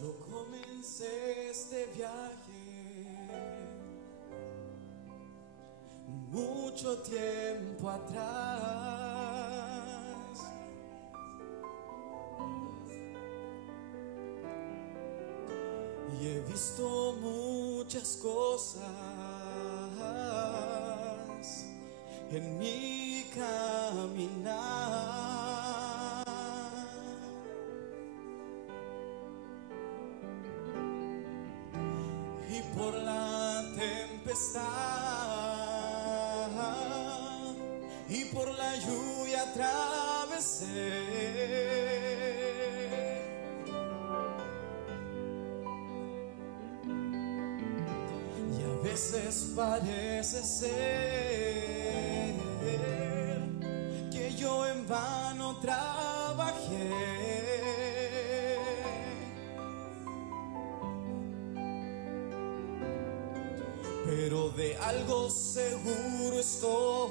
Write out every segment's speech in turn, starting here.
Yo comencé este viaje mucho tiempo atrás. Y he visto muchas cosas en mi caminar. Y por la tempestad y por la lluvia atravesé. Y a veces parece ser que yo en vano trabajé. Pero de algo seguro estoy,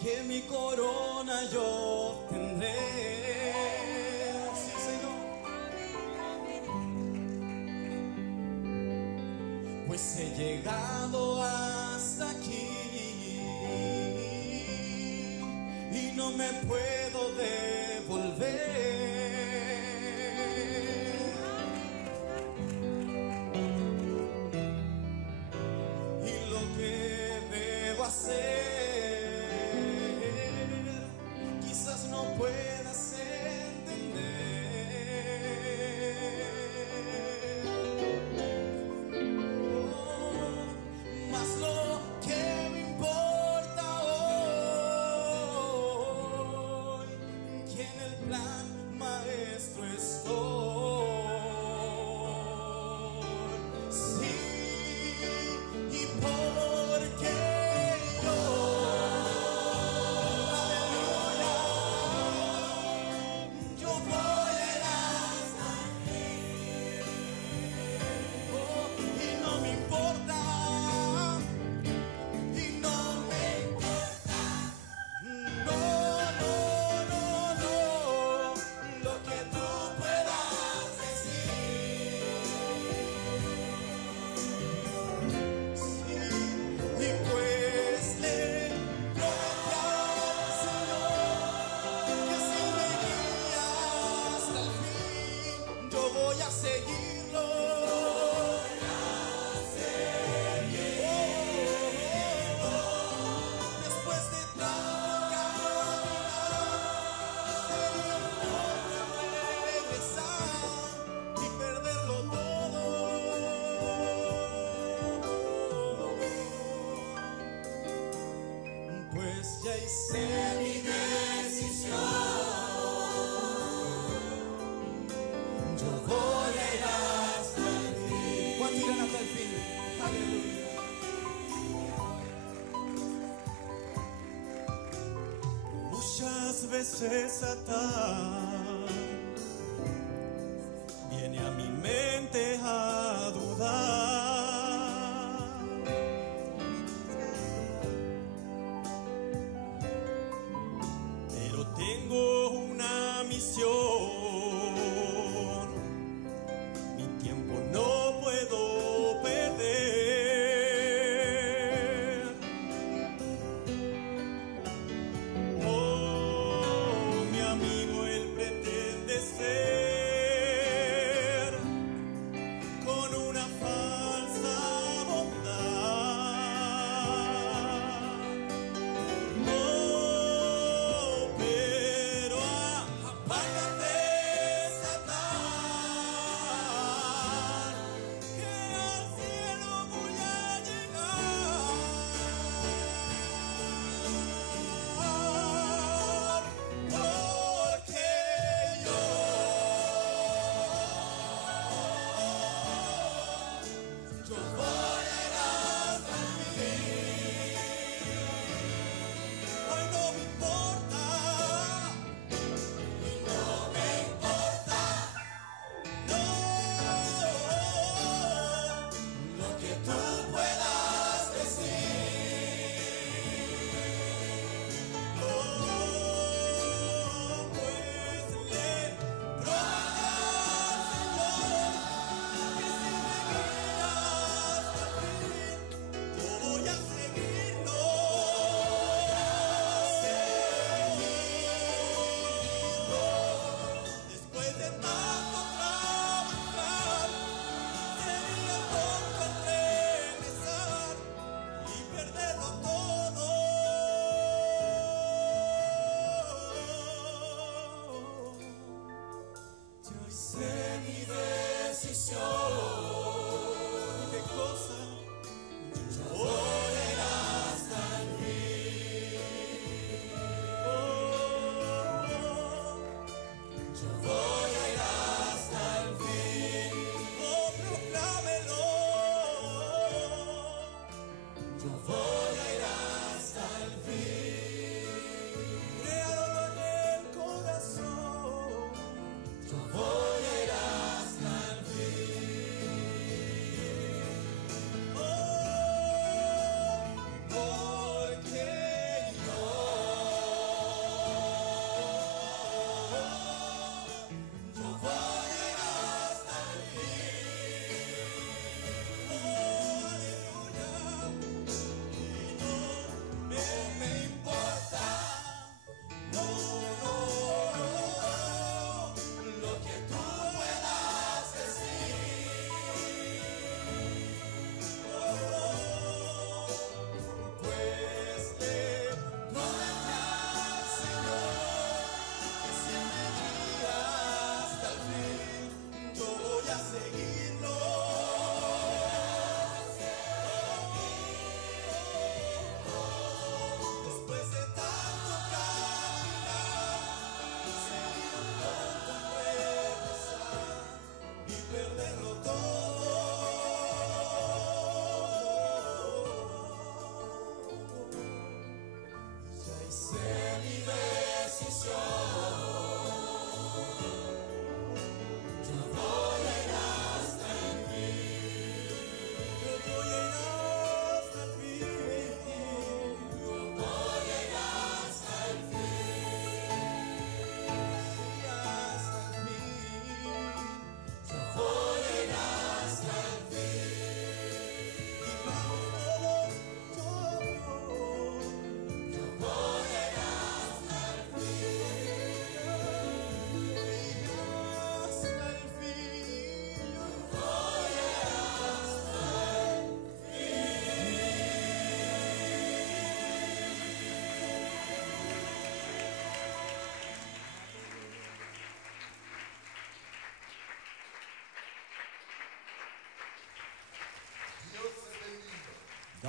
que mi corona yo tendré. Sí, Señor. Pues he llegado hasta aquí y no me puedo devolver. Quizás no puedas entender, mas lo que me importa hoy, que en el plan maestro estoy. Sí, y porque voy a seguirlo. Después de tanto caminar, regresar y perderlo todo. Pues ya hice mi decisión. Voy a ir hasta el fin. ¿Cuántos irán hasta el fin? Aleluya. Muchas veces Satán viene a mi mente a dudar, pero tengo una misión. No puedo perder. Oh, mi amigo, él pretende ser con una falsa bondad. Oh, pero apártate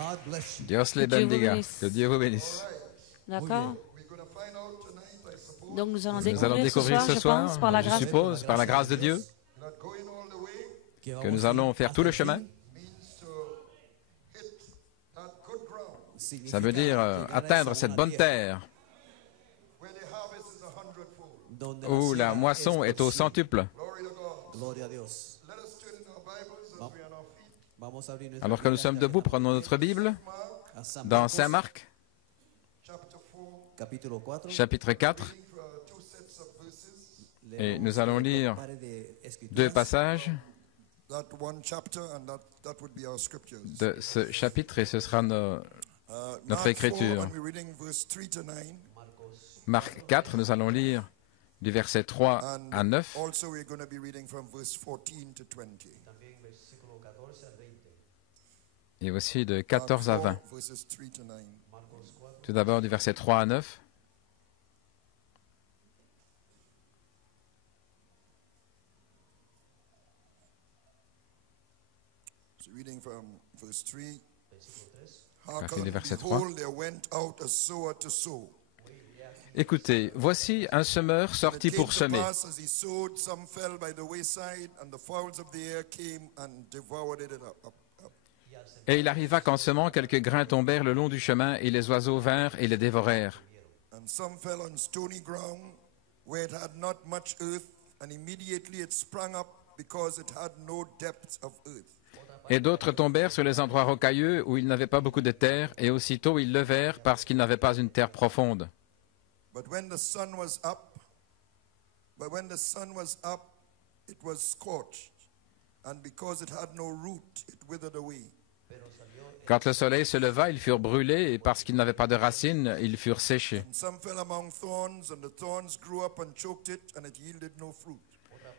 God bless you. Dios les Que Dieu vous bendiga. bénisse. Que Dieu vous bénisse. D'accord? Donc nous allons Nous allons découvrir découvrir ce soir, je pense, par la je grâce. suppose, par la grâce de Dieu, que nous allons faire tout le chemin. Ça veut dire atteindre cette bonne terre où la moisson est au centuple. Gloria a Dios. Vamos a abrir nuestra Alors que nous sommes debout, prenons notre Bible a San dans Marcos, Saint Marc, capítulo 4. chapitre 4, et nous allons lire Pare de escrituras. deux passages That one chapter, and that would be our scriptures. de ce chapitre, et ce sera notre Mark 4, écriture. and we're reading verse 3 to 9, Marc 4, nous allons lire du verset 3 à and 9, also we're going to be reading from verse 14 to 20. et aussi de 14 à 20. Mark 4, verses 3 to 9. Tout d'abord du verset 3 à 9. So reading from verse 3. Partir du Hearken, verset 3. behold, there went out a sower to sow. Écoutez, voici un semeur And it sorti came pour to semer. pass as he sowed, some fell by the wayside, and the fowls of the air came and devoured it up. Et il arriva qu'en semant, quelques grains tombèrent le long du chemin, et les oiseaux vinrent et les dévorèrent. And some fell on stony ground, where it had not much earth, and immediately it sprang up, because it had no depth of earth. Et d'autres tombèrent sur les endroits rocailleux où il n'avait pas beaucoup de terre, et aussitôt ils levèrent parce qu'il n'avait pas une terre profonde. But when the sun was up, it was scorched, and because it had no root, it withered away. Quand le soleil se leva, ils furent brûlés, et parce qu'ils n'avaient pas de racines, ils furent séchés. And some fell among thorns, and the thorns grew up and choked it, and it yielded no fruit.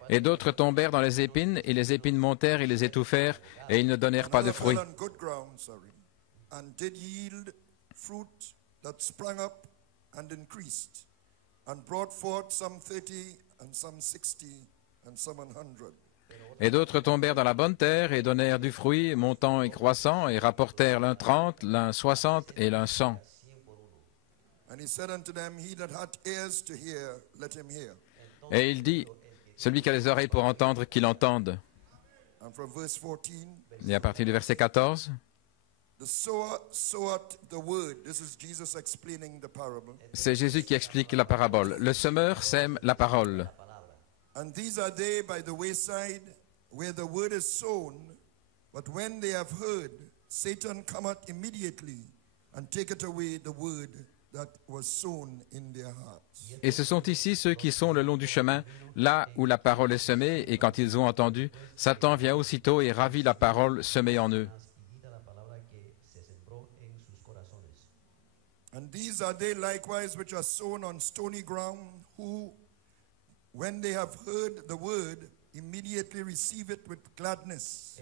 Et d'autres tombèrent dans les épines, et les épines montèrent et les étouffèrent, et ils ne donnèrent pas de Another fruits. fell on good ground, and did yield fruit that sprang up and increased, and brought forth some 30, and some 60, and some 100. Et d'autres tombèrent dans la bonne terre et donnèrent du fruit, montant et croissant, et rapportèrent l'un 30, l'un 60 et l'un 100. And he said unto them, He that hath ears to hear, let him hear. Et il dit, celui qui a les oreilles pour entendre, qu'il entende. And from verse 14, Et à partir du verset 14, the sower soweth the word. This is Jesus explaining the parable. c'est Jésus qui explique la parabole. Le semeur sème la parole. And these are they by the wayside, where the word is sown, but when they have heard, Satan cometh immediately and taketh away the word that was sown in their hearts. Et ce sont ici ceux qui sont le long du chemin, là où la parole est semée, et quand ils ont entendu, Satan vient aussitôt et ravit la parole semée en eux. And these are they likewise which are sown on stony ground, who, when they have heard the word, immediately receive it with gladness.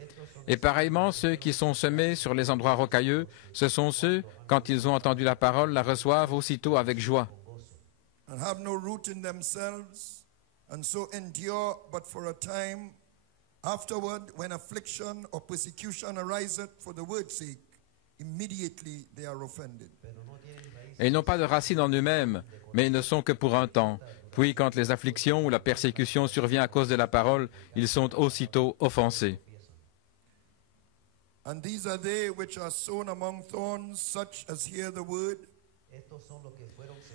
Et pareillement, ceux qui sont semés sur les endroits rocailleux, ce sont ceux, quand ils ont entendu la parole, la reçoivent aussitôt avec joie. And have no root in themselves, and so endure but for a time. Afterward, when affliction or persecution ariseth for the word's sake, immediately they are offended. Et ils n'ont pas de racine en eux-mêmes, mais ils ne sont que pour un temps. Puis, quand les afflictions ou la persécution survient à cause de la parole, ils sont aussitôt offensés. And these are they which are sown among thorns, such as hear the word,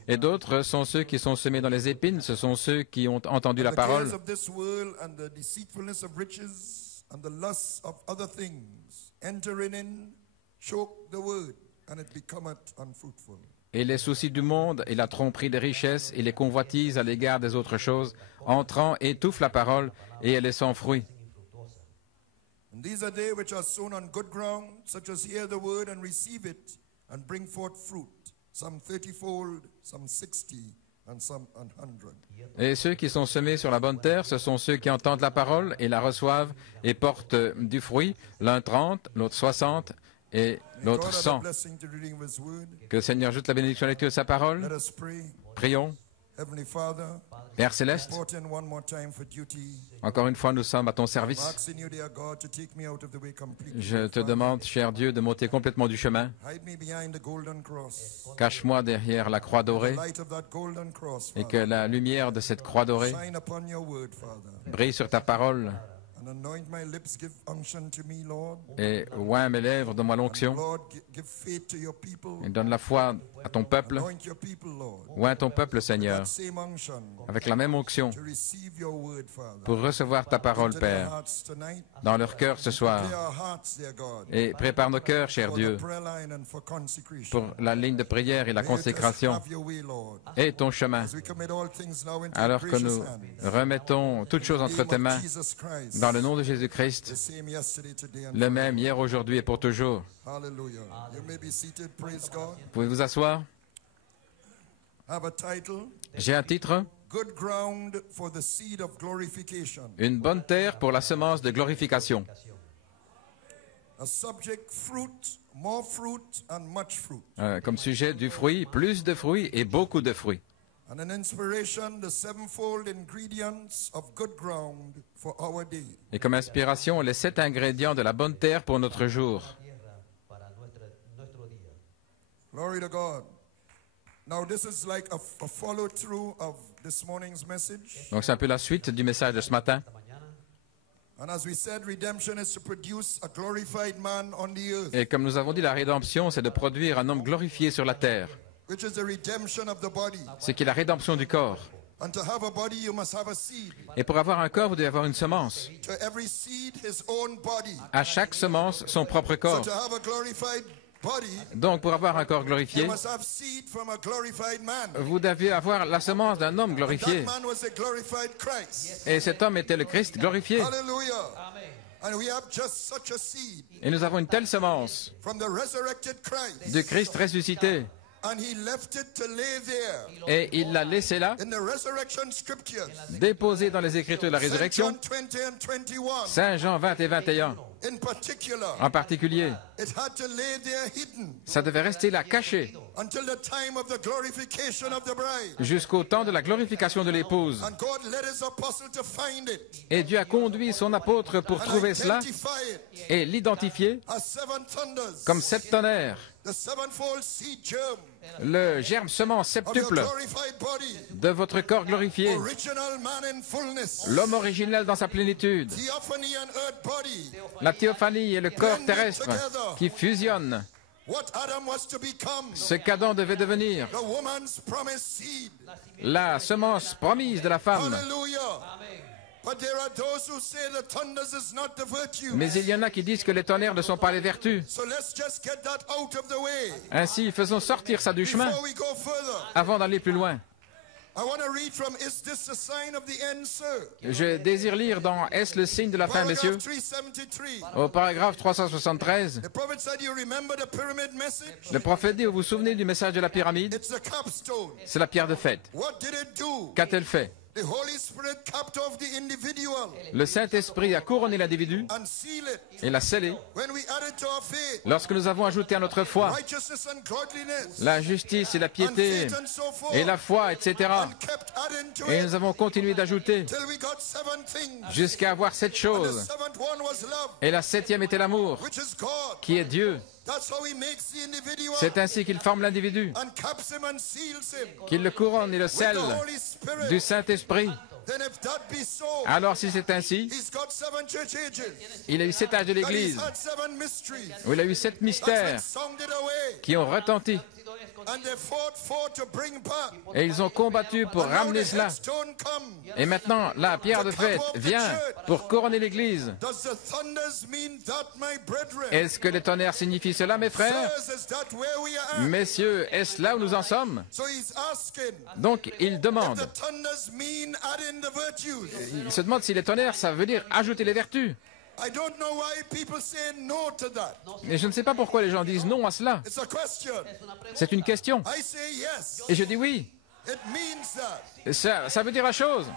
Et d'autres sont ceux qui sont semés dans les épines, ce sont ceux qui ont entendu la the parole. cares of this world, and the deceitfulness of riches, and the lusts of other things, entering in, choke the word, and it becometh unfruitful. Et les soucis du monde et la tromperie des richesses et les convoitises à l'égard des autres choses, entrant, étouffent la parole et elle est sans fruit. And these are they which are sown on good ground, such as hear the word and receive it, and bring forth fruit, some 30-fold, some 60, and some 100. Et ceux qui sont semés sur la bonne terre, ce sont ceux qui entendent la parole et la reçoivent et portent du fruit, l'un 30, l'autre 60 et May l'autre God add a 100. blessing to the reading of his word. Que le Seigneur ajoute la bénédiction à la lecture de sa parole. Let us pray. Prions. Heavenly Father, Père céleste, report in one more time for duty. encore une fois, nous sommes à ton I'm service. asking you, dear God, to take me out of the way completely. Je te Father. demande, cher Dieu, de m'ôter complètement du chemin. Hide me behind the golden cross. Cache-moi derrière la croix The dorée light of that golden cross, et que Father, la lumière de cette croix dorée shine upon your word, Father. brille sur ta parole And anoint my lips, give unction to me, Lord. et oint mes lèvres, donne-moi l'onction Lord, give faith to your people. et donne la foi à ton peuple. Anoint your people, Lord. Oint ton peuple, Seigneur, That same unction avec la même onction to receive your word, Father. pour recevoir ta parole, Into their Père, hearts tonight. dans leur cœur ce soir. Prepare our hearts, dear God, Et prépare nos cœurs, cher for Dieu, the prayer line and for consecration. pour la ligne de prière et la May you just consécration have your way, Lord. et ton chemin. As we commit all things now into Alors your que gracious nous hands. remettons toutes choses entre In the tes name mains, of Jesus Christ, dans le nom de the Jésus-Christ, same yesterday, today, and le même hier, aujourd'hui et pour toujours. hallelujah. You may be seated, praise God. Pouvez vous asseoir? I have a title, J'ai un titre, Good Ground for the Seed of Glorification. Une bonne terre pour la semence de glorification. A subject, fruit, more fruit and much fruit. Comme sujet, du fruit, plus de fruits et beaucoup de fruits. And an inspiration, the sevenfold ingredients of good ground for our day. Et comme inspiration, les 7 ingrédients de la bonne terre pour notre jour. Glory to God. Now this is like a follow-through of this morning's message. Donc c'est un peu la suite du message de ce matin. And as we said, redemption is to produce a glorified man on the earth, Et comme nous avons dit, la rédemption, c'est de produire un homme glorifié sur la terre. which is the redemption of the body. Ce qui est la rédemption du corps. And to have a body, you must have a seed. Et pour avoir un corps, vous devez avoir une semence. To every seed, his own body. À chaque semence, son propre So corps. to have a glorified body, Donc pour avoir un corps you glorifié, must have seed from a glorified man. vous devez avoir la semence d'un homme That glorifié. man was a glorified Christ. Et cet homme était le Christ glorifié. Hallelujah. And we have just such a seed Et nous avons une telle semence from the resurrected Christ. du Christ ressuscité. And he left it to lay there Et il l'a laissé là, in the resurrection scriptures. déposé dans les Écritures de la St. John résurrection. 20 and 21. Saint Jean 20 et 21 In particular, en particulier. it had to lay there hidden Ça devait rester là caché until the time of the glorification of the bride. jusqu'au temps de la glorification de l'épouse. And God led his apostle to find it Et Dieu a conduit son apôtre pour and trouver cela identify it et l'identifier as seven thunders, comme 7 tonnerres, the sevenfold seed germ le germe semence of your septuple glorified body, de votre corps glorifié, original man in fullness, l'homme originel dans sa plénitude, theophany and earth body, la théophanie et le corps terrestre qui fusionnent what Adam was to become, ce qu'Adam devait devenir, the woman's promised seed. la semence promise de la femme. Hallelujah. But there are those who say the thunders is not the virtue. Mais il y en a qui disent que les tonnerres ne sont pas les vertus. So let's just get that out of the way Ainsi, faisons sortir ça du chemin before we go further. avant d'aller plus loin. I want to read from Is This the Sign of the End, Sir? Je désire lire dans Est-ce le signe de la fin, messieurs, Paragraph 373. au paragraphe 373. The prophet said, you remember the pyramid message? Le prophète dit, vous vous souvenez du message de la pyramide? It's the capstone. C'est la pierre de fête. What did it do? Qu'a-t-elle fait? The Holy Spirit capped off the individual Le Saint-Esprit a couronné l'individu and sealed it. et l'a scellé. When we added to our faith, Lorsque nous avons ajouté à notre foi righteousness and godliness, la justice et la and piété faith and so forth, et la foi, etc. and kept adding to Et it nous avons continué d'ajouter till we got 7 things. jusqu'à avoir 7 The choses. 7th one was love, Et la 7e était l'amour, which is God. qui est Dieu. That's how he makes the individual C'est ainsi qu'il forme l'individu, and caps him and seals him qu'il le couronne et le with scelle the Holy Spirit. du Saint-Esprit. Then if that be so, Alors si c'est ainsi, he's got 7 church ages. il a eu 7 âges de That he's l'Église, had 7 mysteries. où il a eu 7 That's been mystères sounded away. qui ont retenti. And they fought for to bring back. Et ils ont combattu pour And now ramener the cela. headstone come. Et maintenant, la pierre de fête vient pour couronner l'Église. Does the thunders mean that, my brethren? Est-ce que les tonnerres signifient cela, mes frères? Sirs, is that where we are? Messieurs, est-ce là où nous en sommes? So he's asking, Donc, il if demande. the thunders mean adding the virtues. Il se demande si les tonnerres, ça veut dire ajouter les vertus. I don't know why people say no to that. Et je ne sais pas pourquoi les gens disent non à cela. It's a question. C'est une question. I say yes. Et je dis oui. It means that. Ça veut dire la chose.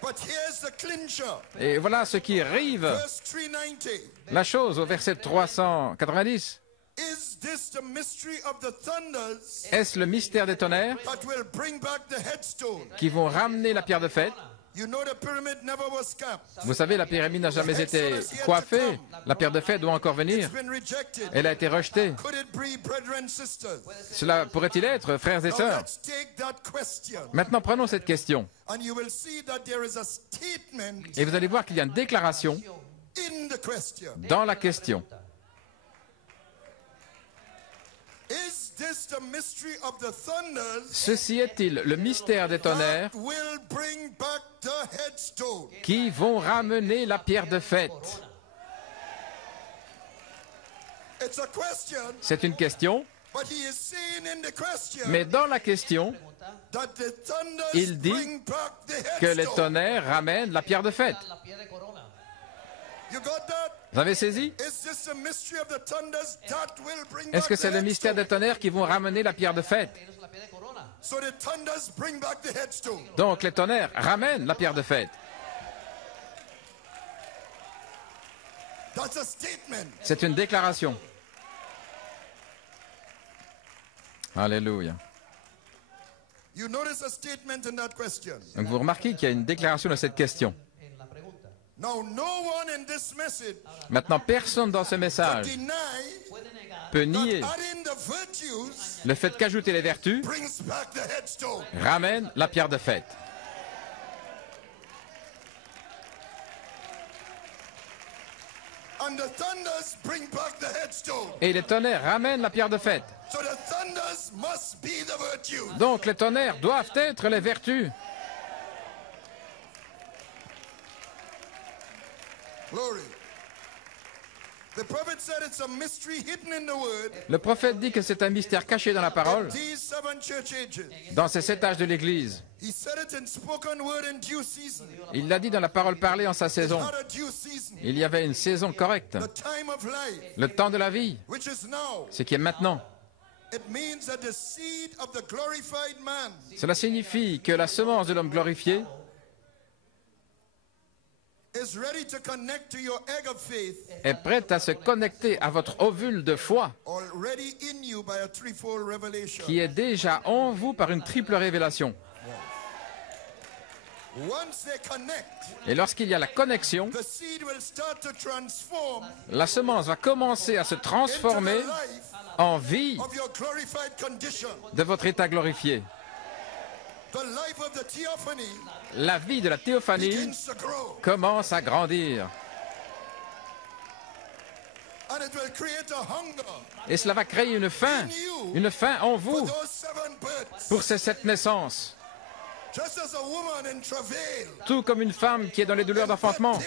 But here's the clincher. Et voilà ce qui rive Verse 390. la chose au verset 390. Is this the mystery of the thunders Est-ce le mystère des tonnerres that will bring back the headstone? qui vont ramener la pierre de fête? You know the pyramid never was capped. Vous savez, la pyramide n'a jamais été coiffée. La pierre de fête doit encore venir. It's been rejected. Elle a été rejetée. Could it be, brethren, sisters? Cela pourrait-il être, frères et Now sœurs? let's take that question. Maintenant, prenons cette question. And you will see that there is a statement Et vous allez voir qu'il y a une déclaration in the question. dans la question. Is this the mystery of the thunders Ceci est-il le mystère des tonnerres that will bring back the headstone? qui vont ramener la pierre de fête? It's a question, C'est une question, but he is saying in the question mais dans la question, that the thunders il dit bring back the que les headstone. tonnerres ramènent la pierre de fête. You got that? Vous avez saisi? Is this the mystery of the thunders that will bring Est-ce back que c'est the le mystère headstone? des tonnerres qui vont ramener la pierre de fête? So the thunders bring back the headstone. Donc les tonnerres ramènent la pierre de fête. That's a statement. C'est une déclaration. Alléluia. You notice a statement in that question. Donc vous remarquez qu'il y a une déclaration dans cette question. Now, no one in this message Maintenant, personne dans ce message deny peut nier that adding the virtues le fait qu'ajouter les vertus brings back the headstone. ramène la pierre de fête. And the thunders bring back the headstone. Et les tonnerres ramènent la pierre de fête. So the thunders must be the virtues. Donc les tonnerres doivent être les vertus. Glory. The prophet said it's a mystery hidden in the word. Le prophète dit que c'est un mystère caché dans la parole, These 7 church ages. dans ces 7 âges de l'Église. He said it in spoken word in due season. Il l'a dit dans la parole parlée en sa saison. Not a due season. Il y avait une saison correcte. The time of life, Le temps de la vie, which is now. ce qui est maintenant. It means that the seed of the glorified man Cela signifie que la semence de l'homme glorifié is ready to connect to your egg of faith, est prête à se connecter à votre ovule de foi already in you by a threefold revelation. qui est déjà en vous par une triple révélation. Once they connect, Et lorsqu'il y a la connexion, the seed will start to transform la semence va commencer à se into transformer the life en vie of your glorified condition. de votre état glorifié. The life of the theophany La vie de la théophanie begins to grow, commence à grandir. and it will create a hunger Et cela va créer une faim en for vous those 7 births. pour ces 7 naissances. Just as a woman in travail, Tout comme une femme qui est dans les douleurs d'enfantement,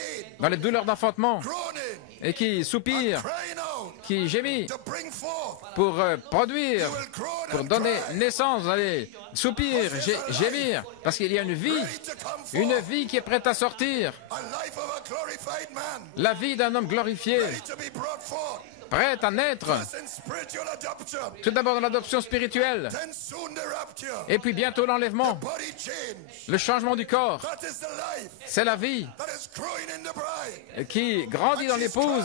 groaning et qui soupire, crying out qui gémit to bring forth. pour produire, You will groan pour and donner cry, naissance. Vous allez soupir, gémir, parce qu'il y a une vie ready to come forth. qui est prête à sortir. A life of a glorified man, La vie d'un homme glorifié, ready to be brought forth. prête à naître. First in spiritual adoption, Tout d'abord dans l'adoption spirituelle, then soon the rapture. et puis bientôt l'enlèvement, Body change. le changement du corps. That is the life C'est la vie that is growing in the bride. qui grandit dans l'épouse,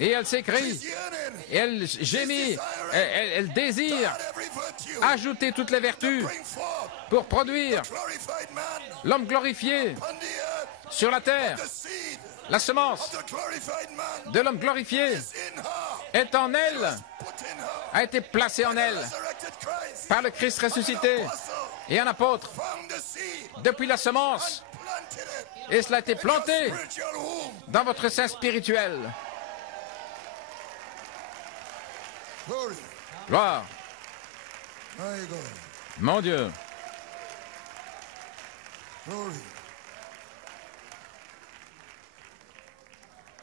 et elle s'écrie, She's yearning et elle gémit, elle désire at every virtue. ajouter toutes les vertus Bring forth pour produire glorified man l'homme glorifié on the earth. sur la terre. The seed La semence of the glorified man de l'homme glorifié is in her, est en elle, put in her. a été placée en elle Resurrected Christ, par le Christ ressuscité apostle, et un apôtre found the seed, depuis la semence, planted it et cela a été planté spiritual womb. dans votre sein spirituel. Glory. Gloire, My God. mon Dieu. Glory.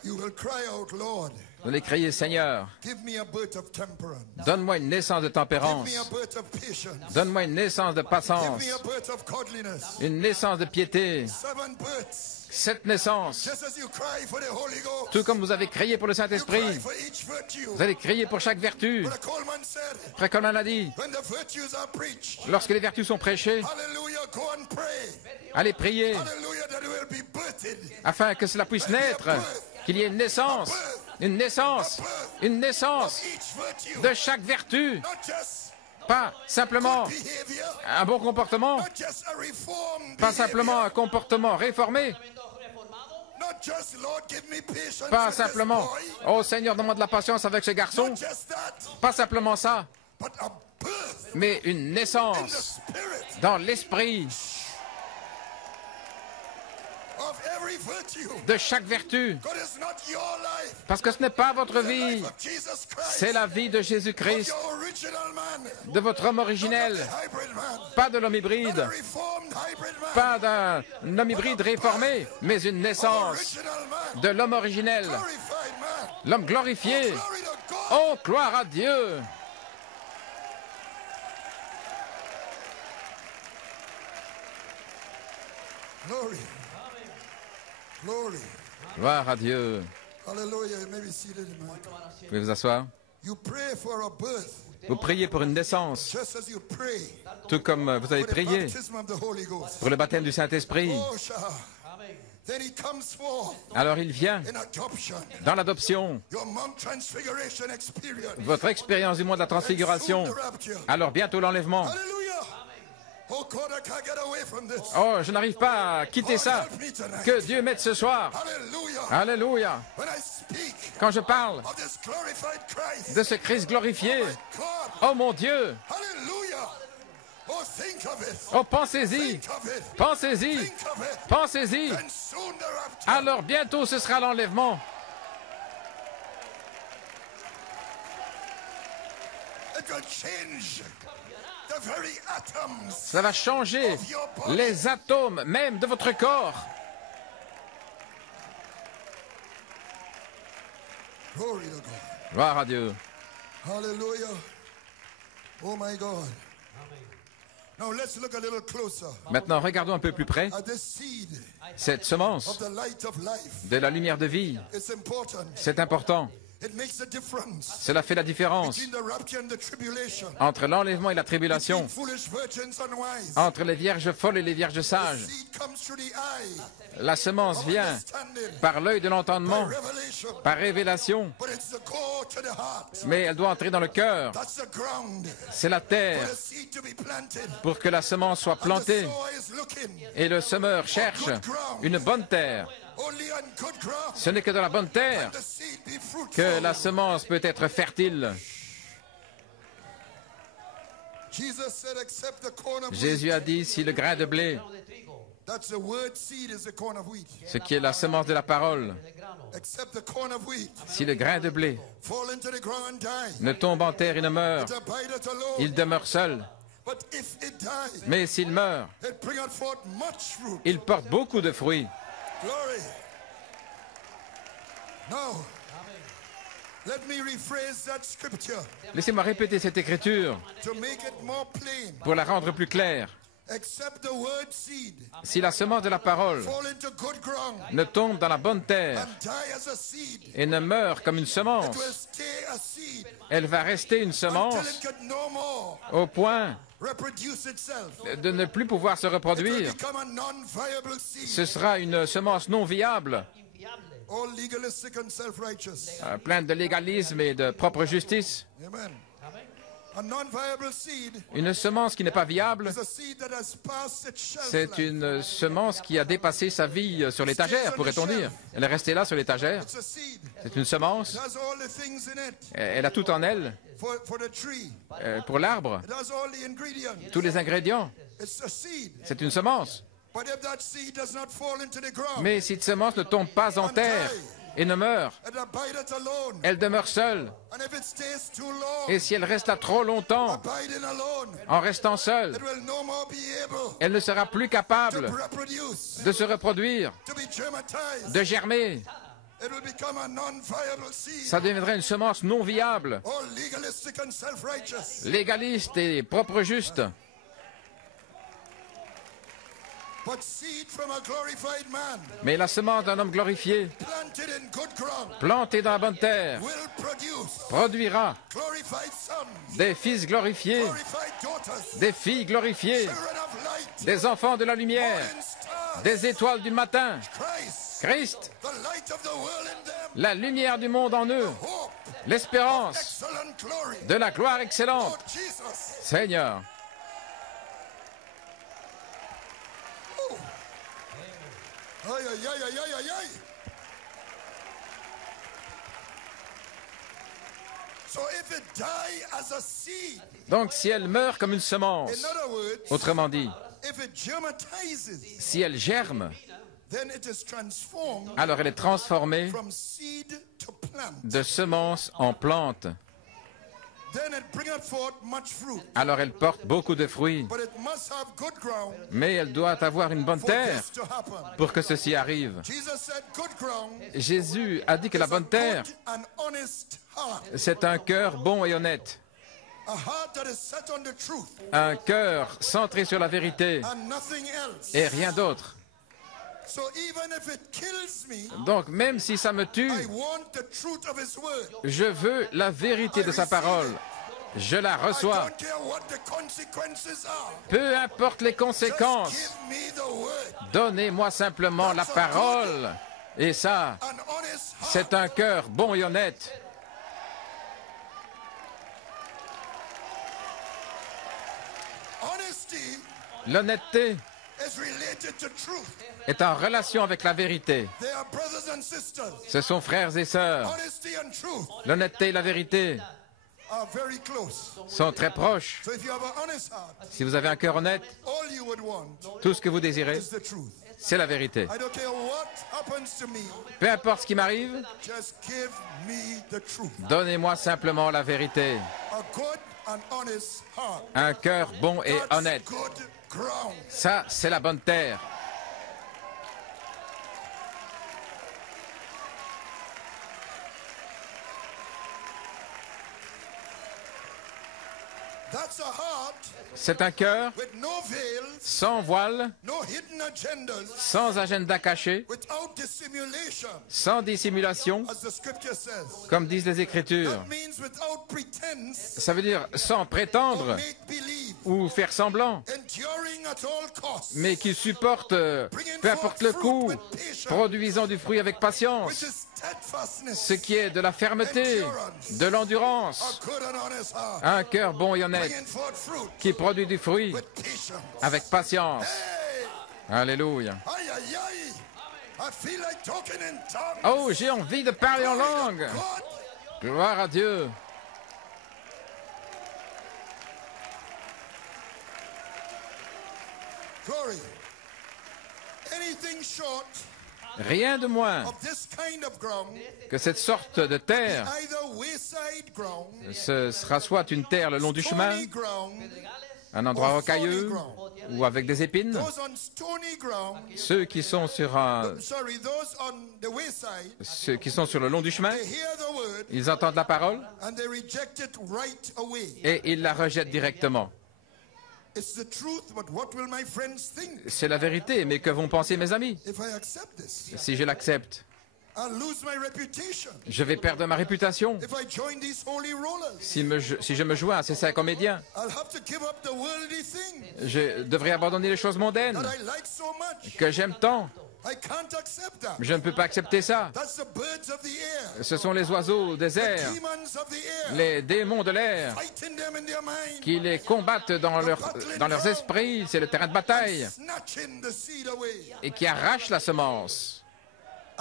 You will cry out, Lord, Vous allez crier, Seigneur, give me a birth of temperance. donne-moi une naissance de Give tempérance, me a birth of patience. donne-moi une naissance de Give patience, me a birth of godliness. une naissance de piété, 7 births. 7 naissances. Just as you cry for the Holy Ghost, Tout comme vous avez crié pour le you cry Saint-Esprit, for each virtue. vous allez crier pour chaque vertu. Brother Coleman said, Après, comme on l'a dit, when the virtues are preached, lorsque les vertus sont prêchées, hallelujah, go and pray. allez prier Hallelujah, that will be birthed. afin que cela puisse naître, qu'il y ait une naissance, Une naissance. Une naissance each virtue. de chaque vertu. Not just Pas simplement behavior, un bon comportement. not just a reformed Pas behavior, simplement un comportement réformé. not just, Lord, give me patience Pas with this simplement, boy, oh Seigneur, donne-moi de la patience avec ce garçon. not just that, Pas simplement ça, but a birth mais une in the naissance spirit dans l'esprit of every virtue. de chaque vertu. God is not your life, Parce que ce n'est pas votre the vie, life of Jesus Christ, c'est la vie de of Jésus-Christ, your original man, de votre homme not originel, of the hybrid man, pas de l'homme not hybride, a reformed hybrid man, pas d'un homme hybride réformé, mais une naissance original man, de l'homme originel, glorified man. l'homme glorifié. Glory to God. Oh, gloire à Dieu! Glory. Glory. Gloire à Dieu. Hallelujah. You may be seated in my... Vous pouvez vous asseoir. You pray for a birth, Vous priez pour une naissance, just as you pray tout comme vous avez for the prié baptism of the Holy Ghost. pour le baptême du Saint-Esprit. Oh, Shah. Then he comes forth Alors il vient in adoption. dans l'adoption, Your Mount Transfiguration experience. votre expérience du mois de la transfiguration, And soon the rapture. alors bientôt l'enlèvement. Hallelujah. Oh God, I can't get away from this. Oh, je n'arrive pas à quitter God, ça. help me tonight. Que Dieu m'aide ce soir. Hallelujah. Alléluia. When I speak Quand je parle of this glorified Christ, de ce Christ glorifié, God, oh mon Dieu, hallelujah. Oh, think of it. oh pensez-y, Think of it. pensez-y, Think of it. pensez-y. And soon the rapture. Alors bientôt ce sera l'enlèvement. It will change the very atoms. Ça va changer les atomes même de votre corps. Glory to God. Gloire à Dieu. Hallelujah. Oh my God. Now let's look a little closer Maintenant, regardons un peu plus près at this seed cette semence of the light of life. de la lumière de vie. It's important. C'est important. It makes a difference Cela fait la différence between the rapture and the tribulation. entre l'enlèvement et la tribulation, Between foolish virgins and wise. entre les vierges folles et les vierges sages. Seed comes through the eye La semence of vient understanding, par l'œil de by l'entendement, revelation. par révélation, But it's to go to the heart. mais elle doit entrer dans le cœur. That's the ground C'est la for terre the seed to be planted. pour que la semence soit And the plantée. sower is looking Et le semeur cherche une bonne terre. only on good ground. Ce n'est que dans la bonne terre The seed be fruitful. que la semence peut être fertile. Jesus said, except the corn of Jésus wheat. a dit, si le grain de blé, That's the word seed is the corn of wheat. ce qui est la semence de la parole, Except the corn of wheat si le grain de blé fall into the ground and die. ne tombe en terre et ne meurt, It abideth alone. il demeure seul. But if it die, Mais s'il meurt, it bringeth forth much fruit. il porte beaucoup de fruits. Glory. Now, let me rephrase that scripture Laissez-moi répéter cette écriture to make it more plain. pour la rendre plus claire. Except the word seed Si la semence de la parole fall into good ground ne tombe dans la bonne terre and die as a seed, et ne meurt comme une it semence, will stay a seed elle va rester une until semence it can no more au point reproduce itself. de ne plus pouvoir se It will reproduire. become a non-viable seed. Ce sera une semence non viable, All legalistic and self-righteous. pleine de légalisme et de propre justice. Amen. A non-viable seed Une semence qui n'est pas viable, is a seed that has passed its shelf c'est life. une semence qui a dépassé sa vie sur l'étagère, pourrait-on dire. Elle est restée là sur l'étagère. It's a seed. C'est une semence. It has all the things in it Elle a tout en elle. for the tree. Pour l'arbre, It has all the ingredients. tous les ingrédients. It's a seed. C'est une semence. But if that seed does not fall into the ground, Mais si cette semence ne tombe pas en terre et ne meurt, it abideth alone. elle demeure seule. And if it stays too long, Et si elle reste là trop longtemps, abiding alone, en restant seule, it will no more be able elle ne sera plus to capable reproduce, de se reproduire, to be germatized. de germer. It will become a non-viable seed. Ça deviendrait une semence non viable, All legalistic and self-righteous. légaliste et propre juste. But seed from a glorified man, Mais la semence d'un homme glorifié, planted in good ground, plantée dans la bonne terre, will produce produira glorified sons, des fils glorifiés, glorified daughters, des filles glorifiées, children of light, des enfants de la lumière, morning stars, des étoiles du matin. Christ, Christ, the light of the world in them. la lumière du monde en eux, hope, l'espérance excellent glory. de la gloire Oh, excellente. Jesus. Seigneur, Ay, ay, ay, ay, ay, ay, ay. So if it die as a seed, donc si elle meurt comme une in semence, other words, autrement dit, if it germatizes, si elle germe, then it is transformed alors elle est transformée from seed to plant. de semence en plante. Then it bringeth forth much fruit. Alors elle porte beaucoup de fruits, But it must have good ground mais elle doit avoir une bonne for terre this to happen. pour que ceci arrive. Jesus said, good ground Jésus a dit que la is a bonne terre, good and honest heart. c'est un cœur bon et honnête, A heart that is set on the truth un cœur centré sur la vérité and nothing else. et rien d'autre. So even if it kills me, Donc même si ça me tue, I want the truth of his word. je veux la vérité de sa parole. Je la I reçois. don't care what the consequences are. Peu importe les Just conséquences, give me the word. donnez-moi simplement la parole. Et ça, An honest heart. c'est un cœur bon et honnête. Honesty L'honnêteté is related to truth. est en relation avec la vérité. They are brothers and sisters. Ce sont frères et sœurs. Honesty and truth L'honnêteté et la vérité are very close. sont très proches. So if you have an honest heart, Si vous avez un cœur honnête, all you would want tout ce que vous désirez, is the truth. c'est la vérité. I don't care what happens to me, Peu importe ce qui m'arrive, just give me the truth. donnez-moi simplement la vérité. A good and honest heart. Un cœur bon et That's honnête. good ground. Ça, c'est la bonne terre. That's a heart C'est un cœur with no veils, sans voile, no hidden agendas, sans agenda caché, without dissimulation, sans dissimulation, as the scripture says. comme disent les Écritures. That means without pretense Ça veut dire sans or prétendre make believe, ou faire semblant, enduring at all costs, mais qui supporte, peu importe le coût, produisant du fruit avec which patience, is steadfastness, ce qui est de la fermeté, de l'endurance, a good and honest heart, un cœur bon et honnête bringing forth fruit qui produit du fruit with patience. avec patience. Hey, Alléluia. ay, ay, ay. I feel like talking in tongues. Oh, j'ai envie de parler en langue. God, Gloire à Dieu. glory. Anything short Rien de moins of this kind of ground, que cette sorte de terre. either wayside ground, Ce sera soit une terre le long du chemin, stony ground, un endroit rocailleux ou avec des épines. those on stony ground, Ceux qui sont sur those on the wayside, ceux qui sont sur le long du chemin, they hear the word ils entendent la parole and they reject it right away. et ils la rejettent directement. It's the truth, but what will my friends think C'est la vérité, mais que vont penser mes amis if I accept this? si je l'accepte? I'll lose my reputation Je vais perdre ma réputation if I join these holy rollers. si je me joins à ces saints comédiens. I'll have to give up the worldly things Je devrais abandonner les choses mondaines that I like so much. que j'aime tant. I can't accept that. Je ne peux pas accepter ça. That's the birds of the air, Ce sont les oiseaux des airs, demons of the air, les démons de l'air, fighting them in their mind, qui les combattent dans leurs esprits. C'est le terrain de bataille snatching the seed away. et qui arrachent la semence.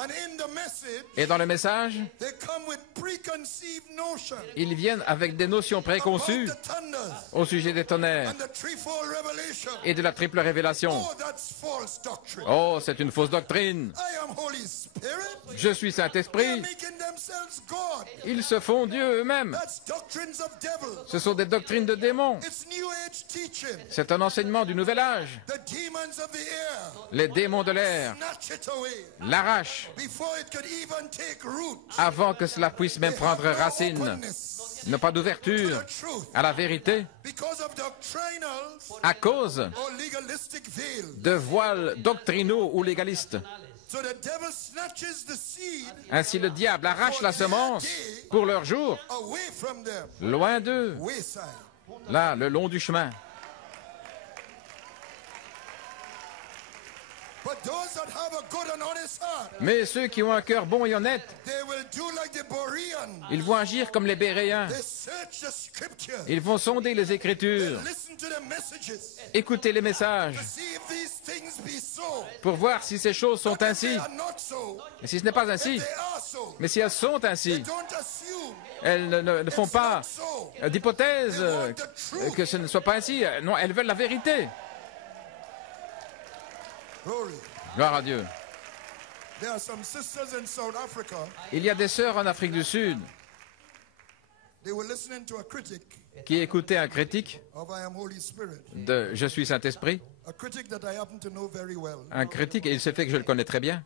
And in the message, Et dans le message, they come with preconceived notions ils viennent avec des notions about préconçues the thunders au sujet des tonnerres and the threefold revelation. et de la triple révélation. Oh, that's false doctrine. Oh, c'est une fausse doctrine. I am Holy Spirit. Je suis They are Saint-Esprit. making themselves God. Ils se font Dieu eux-mêmes. That's doctrines of devils. Ce sont des doctrines de démons. It's New Age teaching. C'est un enseignement du nouvel âge. The demons of the air Les démons de l'air snatch it away l'arrachent before it could even take root. avant que cela puisse même They have prendre no racine. openness N'a pas to d'ouverture the truth à la vérité because of doctrinal à cause or legalistic veil. de voiles doctrinaux ou légalistes. So the devil snatches the seed Ainsi le diable arrache la semence pour leur jour, away from them. loin d'eux, Wayside. là, le long du chemin. But those that have a good and honest heart, Mais ceux qui ont un cœur bon et honnête, they will do like the Bereans. ils vont agir comme les Béréens. They search the scripture. Ils vont sonder les Écritures, Listen to the messages. écouter les messages, To see if these things be so. pour voir si ces choses sont Not if ainsi. they are not so. Et si ce n'est pas ainsi, If they are so. mais si elles sont They ainsi, don't assume elles ne font it's pas not so. d'hypothèse They want the truth. que ce ne soit pas ainsi. Non, elles veulent la vérité. Glory. Gloire à Dieu. There are some sisters in South Africa. Il y a des sœurs en Afrique du Sud They were listening to a critic qui écoutaient un critique of I Am Holy Spirit. de Je suis Saint-Esprit, A critic that I happen to know very well. un critique, et il se fait que je le connais très bien,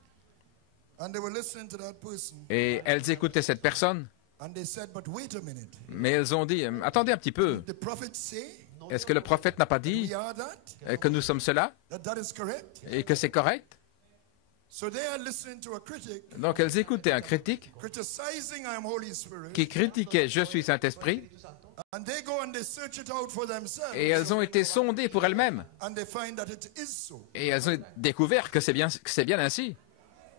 And they were listening to that person. et elles écoutaient cette personne, And they said, but wait a minute. mais elles ont dit, attendez un petit peu, The prophet say est-ce que le prophète n'a pas we dit are that? que nous sommes cela, That is correct? et que c'est correct? So they are listening to a critic Donc elles écoutaient un critique criticizing I Am Holy Spirit. qui critiquait Je suis Saint-Esprit, And they go and they search it out for themselves. et elles ont été sondées pour elles-mêmes, And they find that it is so. et elles ont découvert que c'est bien ainsi.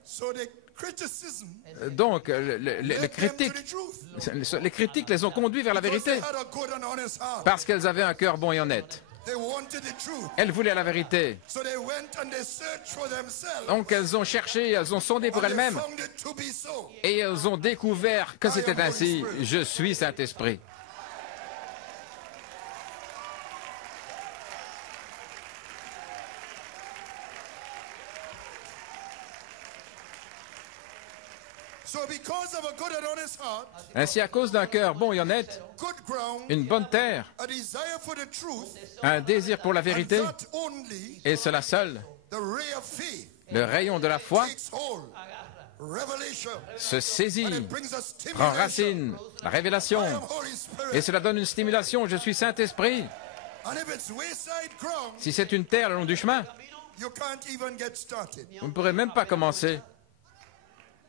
So the criticism Donc les led them to critiques, the truth. les critiques les ont conduits vers la Because they vérité, had a good and honest heart. parce qu'elles avaient un cœur bon et honnête. They wanted the truth. Elles voulaient la vérité. So they went and they searched for themselves. Donc elles ont cherché, elles ont sondé pour And they elles-mêmes, found it to be so. et elles ont découvert que c'était ainsi. Je suis Saint-Esprit. So because of a good and honest heart, Ainsi, à cause d'un cœur bon et honnête, good ground, une bonne terre, a desire for the truth, un désir pour la and vérité, that only et cela seul, the ray of faith le rayon de la foi, takes hold. Revelation. se saisit, And it brings us prend stimulation. racine, la révélation, I am Holy Spirit. et cela donne une stimulation. Je suis Saint-Esprit. And if it's wayside ground, Si c'est une terre le long du chemin, you can't even get started. vous ne pourrez même pas commencer.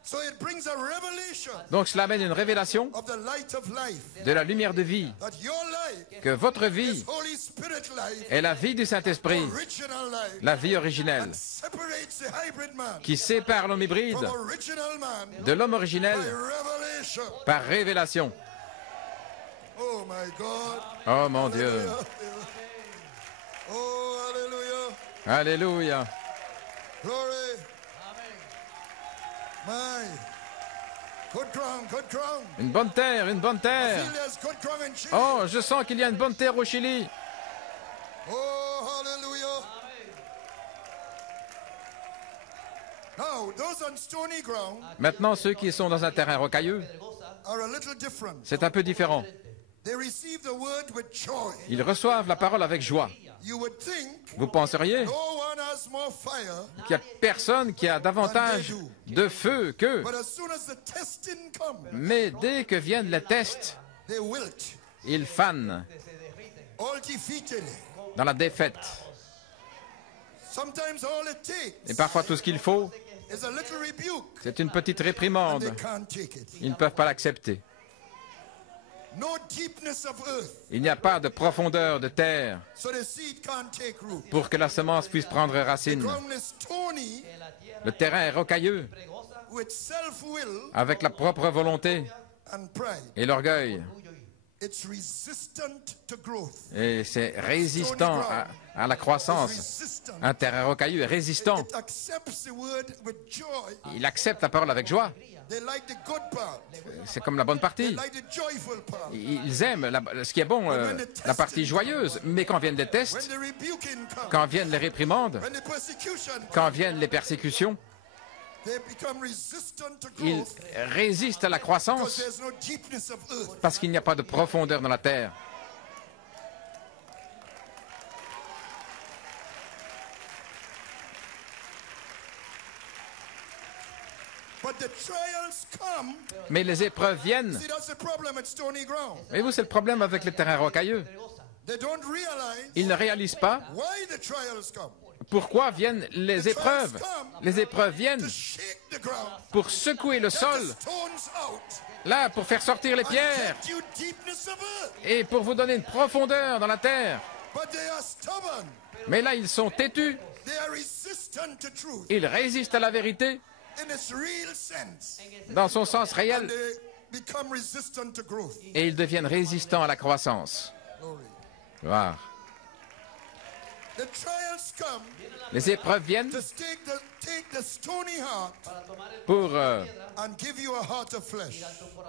So it brings a revelation Donc cela amène une révélation of the light of life. de la lumière de vie, That your life, que votre vie this Holy Spirit life, est la vie du Saint-Esprit, original life, la vie originelle, separates the hybrid man qui sépare l'homme hybride from original man de l'homme by originel revelation. par révélation. Oh my God. Oh mon Dieu. Oh, hallelujah. Alléluia. Glory. My. Good ground, good ground. Une bonne terre, une bonne I terre. feel there's good ground in Chile. Oh, je sens qu'il y a une bonne terre au Chili. Oh, hallelujah. Now, those on stony ground Maintenant, ceux qui sont dans un terrain rocailleux, are a little different. c'est un peu différent. They receive the word with joy. Ils reçoivent la parole avec joie. You would think Vous penseriez no one has more fire, qu'il n'y a personne qui a davantage de feu qu'eux. but as soon as the testing comes, Mais dès que viennent les tests, they wilt. ils fanent All defeated. dans la défaite. Sometimes all it Et takes parfois, tout ce qu'il faut, is a little rebuke, c'est une petite and réprimande. they can't take it. Ils ne peuvent pas l'accepter. No deepness of earth, Il n'y a pas de profondeur de terre so the seed can't take root. pour que la semence puisse prendre racine. Ground is stony Le terrain est rocailleux, with self-will avec la propre volonté and pride. et l'orgueil. It's resistant to growth. Et c'est résistant à la croissance. Resistant. Un terrain rocailleux est résistant. It accepts the word with joy. Il accepte la parole avec joie. They like the good part. C'est comme la bonne They partie. like the joyful part. Ils aiment ce qui est bon, la partie joyeuse. Mais quand viennent les When tests, the rebuking comes, quand viennent les réprimandes, when the persecution comes, quand viennent les persécutions, they become resistant to ils growth résistent à la because croissance there's no deepness of earth. parce qu'il n'y a pas de profondeur dans la terre. But the trials come. Mais les épreuves viennent. See, that's the problem at stony ground. Et vous, c'est le problème avec les terrains rocailleux. They don't realize Ils ne réalisent pas why the trials come. pourquoi viennent les épreuves. Les épreuves viennent To shake the ground, pour secouer le get sol, the stones out, là, pour faire sortir les and pierres get you deepness of earth. et pour vous donner une profondeur dans la terre. But they are stubborn. Mais là, ils sont têtus. They are resistant to truth Ils résistent à la vérité in its real sense. dans son sens And réel they become resistant to growth. et ils deviennent résistants à la croissance. Glory. Gloire. The trials come Les épreuves viennent to take the stony heart pour and give you a heart of flesh.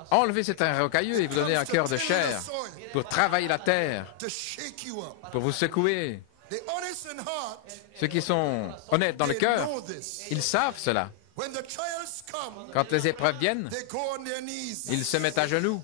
enlever cet terrain rocailleux et vous donner un cœur de chair, pour travailler la terre, To shake you up. pour vous secouer. The honest in heart, Ceux qui sont honnêtes dans le they cœur, know this. ils savent cela. When the trials come, Quand les épreuves viennent, they go on their knees. ils se mettent à genoux,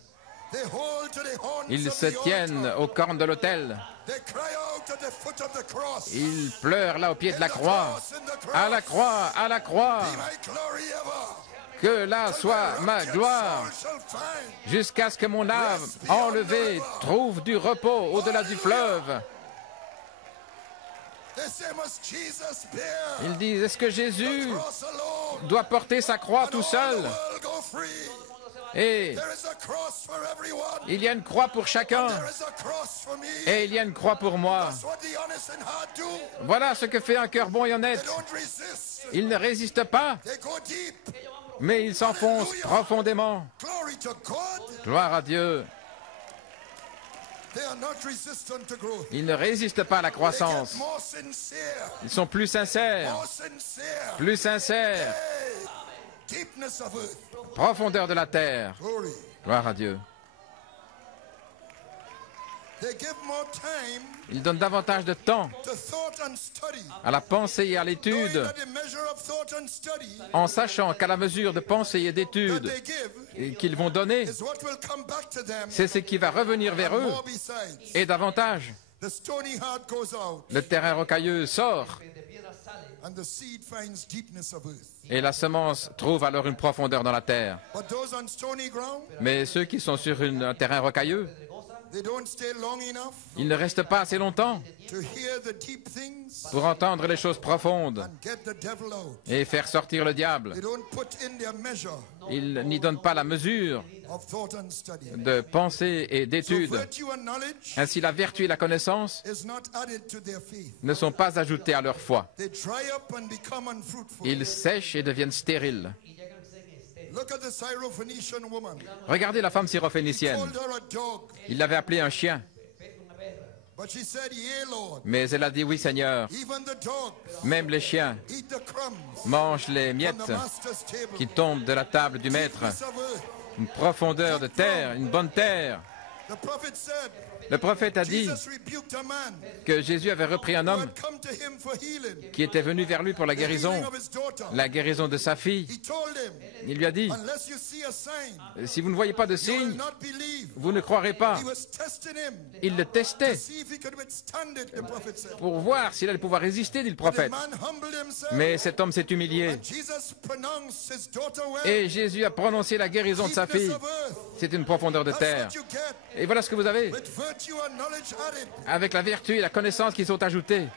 They hold to the horns ils of se the tiennent altar. aux cornes de l'autel, They cry out at the foot of the cross. ils pleurent là au pied de la In the croix. cross, in the cross. À la croix, à la croix, Be my glory ever. que là soit ma gloire, Soul shall find. jusqu'à ce que mon âme enlevée trouve du repos au-delà du fleuve. They say, must Jesus bear Ils disent, est-ce que Jésus the cross alone? doit porter sa croix tout All seul? the world go free. Et There is a cross for everyone. il y a une croix pour chacun, There is a cross for me. et il y a une croix pour moi. That's what the honest in heart do. Voilà ce que fait un cœur bon et They honnête. don't resist. Il ne résiste pas, They go deep. mais il s'enfonce profondément. Glory to God. Gloire à Dieu. They are not resistant to growth. Il ne résiste pas à la They croissance. get more sincere. Ils sont plus sincères, More sincere. plus sincères. Hey, deepness of earth. Profondeur de la terre. Glory. Gloire à Dieu. They give more time Il donne davantage de temps to thought and study. à la pensée et à Knowing l'étude, that the measure of thought and study en sachant qu'à la mesure de pensée et that d'étude they give qu'ils vont donner, is what will come back to them. c'est ce qui va revenir vers eux, More besides. et davantage. The stony heart goes out Le terrain rocailleux sort, and the seed finds deepness of earth. et la semence trouve alors une profondeur dans la terre. But those on stony ground, Mais ceux qui sont sur un terrain rocailleux, they don't stay long enough ils ne restent pas assez longtemps to hear the deep things pour entendre les choses profondes and get the devil out. et faire sortir le diable. They don't put in their measure Ils n'y donnent pas la mesure of thought and study. de pensée et So d'étude. virtue and knowledge Ainsi, la vertu et la connaissance is not added to their faith. ne sont pas ajoutées à leur foi. They dry up and become unfruitful. Ils sèchent et deviennent stériles. Look at the Syrophoenician woman. Regardez la femme syrophénicienne. Called her a dog, Il l'avait appelée un chien, but she said, "Yea, Lord, mais elle a dit oui Seigneur. even the dogs Même les chiens eat the crumbs mangent les from miettes the master's table." qui tombent de la table du maître. Deepness of earth. Une profondeur de terre, une bonne terre. The prophet said, Le prophète a dit Jesus rebuked a man que Jésus avait repris un who homme had come to him for healing, qui était venu vers lui pour la the guérison, healing of his daughter. la guérison de sa fille. He told him, Il lui a dit, unless you see a sign, si vous ne voyez pas de you will signe, not believe. vous ne croirez pas. He was testing him Il le to testait see if he could withstand it, the prophet said. pour voir s'il allait pouvoir résister, dit le The prophète. man humbled himself, Mais cet homme s'est humilié. and Jesus pronounced his daughter well. Et Jésus a prononcé la guérison de sa Deepness fille. of earth. C'est une profondeur de That's terre. what you get Et voilà ce que vous avez, with virtue and knowledge added. avec la vertu et la connaissance qui sont ajoutées.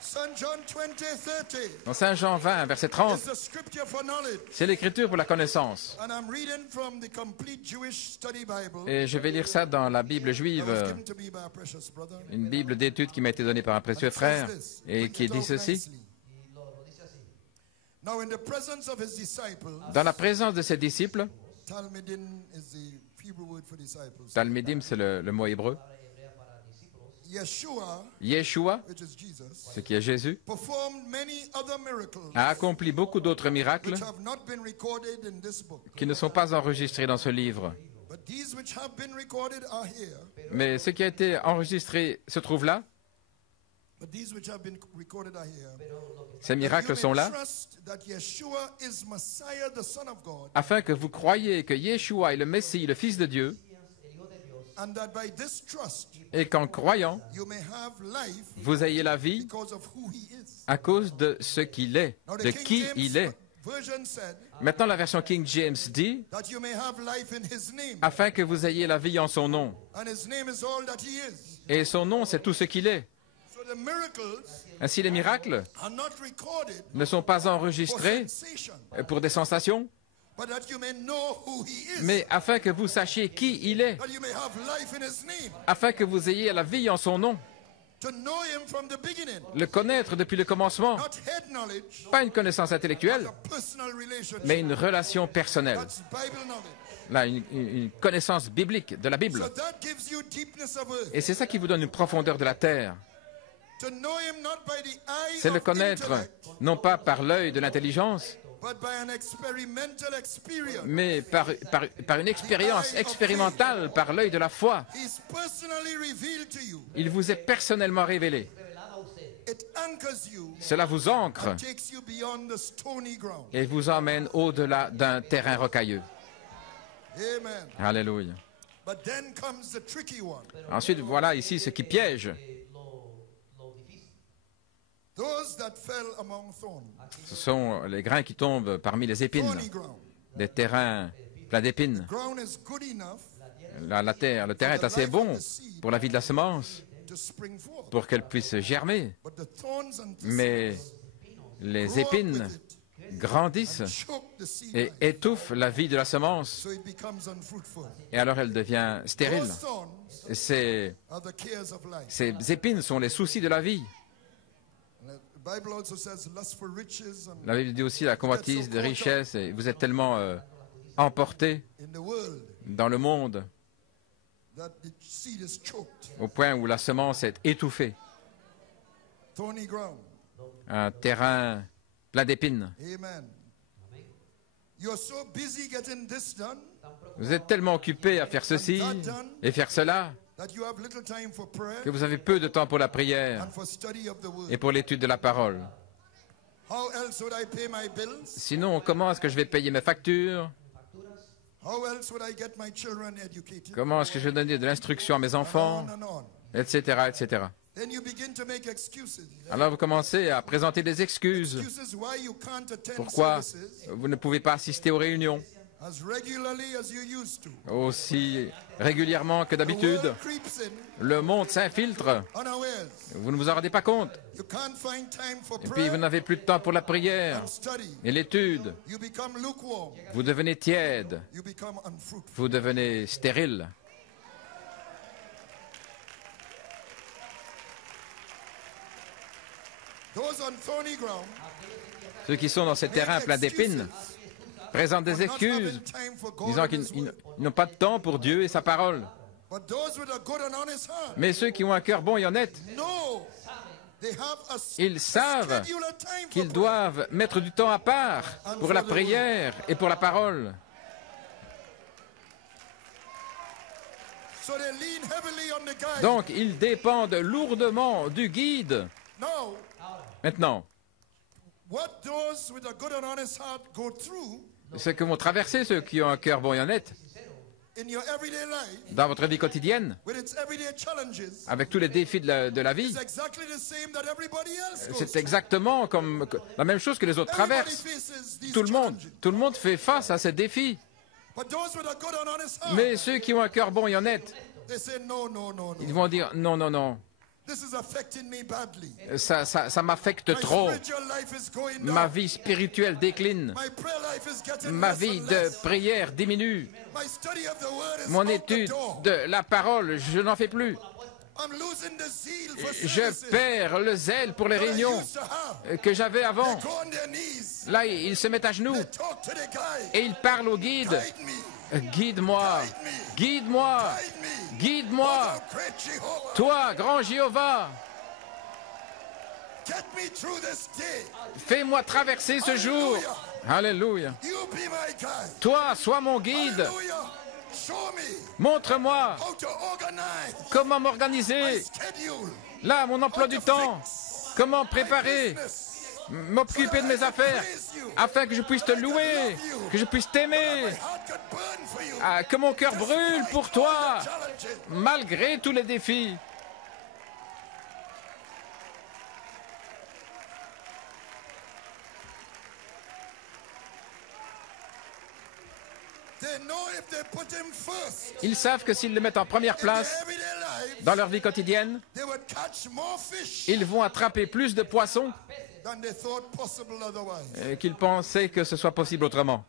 St. John 20:30 Dans Saint Jean 20, verset is 30, the scripture for knowledge. c'est l'écriture pour la connaissance. And I'm reading from the complete Jewish study Bible Et je vais lire ça dans la Bible that juive, was given to me by a precious brother. une Bible d'études qui m'a été donnée par un précieux frère, et qui dit ceci. Now in the presence of his disciples, Dans la présence de ses disciples, Talmidim is the Hebrew word for disciples. Talmidim, c'est le mot hébreu, Yeshua, Yeshua, which is Jesus, ce qui est Jésus, performed many other miracles a accompli beaucoup d'autres miracles which have not been recorded in this book. qui ne sont pas enregistrés dans ce livre. But these which have been recorded are here. Mais ce qui a été enregistré se trouve là, But these which have been recorded are here. ces miracles sont là, Trust that Yeshua is Messiah, the Son of God, afin que vous croyiez que Yeshua est le Messie, le Fils de Dieu, and that by this trust et qu'en croyant, you may have life vous ayez la vie because of who he is. à cause de ce qu'il est, Now de the qui King il James est. version said Maintenant, la version King James dit, that you may have life in his name, afin que vous ayez la vie en son nom. and his name is all that he is. Et son nom, c'est tout ce qu'il est. So the miracles Ainsi, les miracles are not recorded ne sont pas for enregistrés sensation, pour des sensations, but that you may know who he is, mais afin que vous sachiez qui il est, that you may have life in his name. afin que vous ayez la vie en son nom. To know him from the beginning. Le connaître depuis le commencement. Not head knowledge, Pas une connaissance intellectuelle, but a personal relationship. mais une relation personnelle. That's Bible knowledge. Là, une connaissance biblique de la Bible. So that gives you deepness of earth. Et c'est ça qui vous donne une profondeur de la terre. To know him not by the eye C'est le of connaître, intellect, non pas par l'œil de l'intelligence, but by an experimental experience. mais par une expérience expérimentale, par l'œil de la foi. He's personally revealed to you. Il vous est personnellement révélé. It anchors you, Cela vous ancre takes you beyond the stony ground. et vous emmène au-delà d'un terrain rocailleux. Amen. Alléluia. But then comes the tricky one. Ensuite, voilà ici ce qui piège. Those that fell among thorns. Ce sont les grains qui tombent parmi les épines, Thorny ground. des terrains pleins d'épines. Ground is good enough Le terrain est assez bon pour la vie de la semence, to spring forth. pour qu'elle puisse germer. But the thorns and Mais thistles les grow up épines with it, grandissent choke the seed et life, étouffent la vie de la semence, so it becomes unfruitful. et alors elle devient stérile. Those thorns Et ces are the cares of life. épines sont les soucis de la vie. And the Bible also says lust for riches and La Bible dit aussi la convoitise des richesses, et vous êtes tellement emportés in the world dans le monde that the seed is choked. au point où la semence est étouffée. Thorny ground. Un terrain plein d'épines. Amen. You're so busy getting this done Vous êtes tellement occupés à faire ceci et faire cela that you have little time for prayer que vous avez peu de temps pour la prière and for study of the word. et pour l'étude de la parole. How else would I pay my bills? Sinon, comment est-ce que je vais payer mes factures? How else would I get my children educated? Comment est-ce que je vais donner de l'instruction à mes enfants? On and on. Etc., etc. Then you begin to make excuses. Alors vous commencez à présenter des excuses. Excuses why you can't attend Pourquoi services vous ne pouvez pas assister aux réunions as regularly as you used to. aussi régulièrement que The d'habitude? world creeps in Le monde s'infiltre. unawares. Vous ne vous en rendez pas compte. You can't find time for Et puis prayer vous n'avez plus de temps pour la prière and study. et l'étude. You become lukewarm. Vous devenez tiède. You become unfruitful. Vous devenez stérile. Those on thorny ground Ceux qui sont dans ces terrains pleins d'épines présentent des for not excuses, having time for God disant and qu'ils His word. n'ont pas de temps pour Dieu et sa parole. But those with a good and honest heart, Mais ceux qui ont un cœur bon et honnête, no, they have a ils savent schedule of time for qu'ils prayer. doivent mettre du temps à part pour la prière et pour la parole. So they lean heavily on the guide. Donc, ils dépendent lourdement du guide. Now, Maintenant, what those with a good and honest heart go through ce que vont traverser ceux qui ont un cœur bon et honnête in your everyday life, dans votre vie quotidienne, with its everyday challenges, avec tous les défis de la vie, is exactly the same that everybody else goes c'est through. exactement comme la même chose que les autres Everybody traversent. faces these Tout challenges. le monde fait face à ces défis. But those with a good and honest heart, Mais ceux qui ont un cœur bon et honnête, they say, no, no, no, ils no. vont dire non, non, non, This is affecting me badly. ça m'affecte My trop. spiritual life is going Ma down. vie spirituelle décline. My prayer life is getting Ma less vie and de less. prière diminue. My study of the word is Mon out the étude door. de la parole, je n'en fais plus. I'm losing the zeal for Je services perds le zèle pour les that I réunions used to have. que j'avais avant. They go on their knees. Là, ils se mettent à genoux They talk to the guy. et ils parlent au guide. Guide me. Guide-moi, guide-moi, Guide me. guide-moi. Oh, great Jehovah. Toi, grand Jéhovah, Get me through this day. fais-moi traverser ce jour. Alléluia. You be my guide. Toi, sois mon guide. Hallelujah. Show me Montre-moi how to organize comment my m'organiser. schedule. Là, mon emploi du temps. Comment préparer, Business. m'occuper de mes affaires, afin que je puisse te louer, que je puisse t'aimer, My heart could burn for you. que mon cœur brûle pour toi, Challenges. malgré tous les défis. They know if they put him first Ils savent que s'ils le mettent en première in place their everyday life, dans leur vie quotidienne, they would catch more fish ils vont attraper plus de poissons than they thought possible otherwise. qu'ils pensaient que ce soit possible autrement.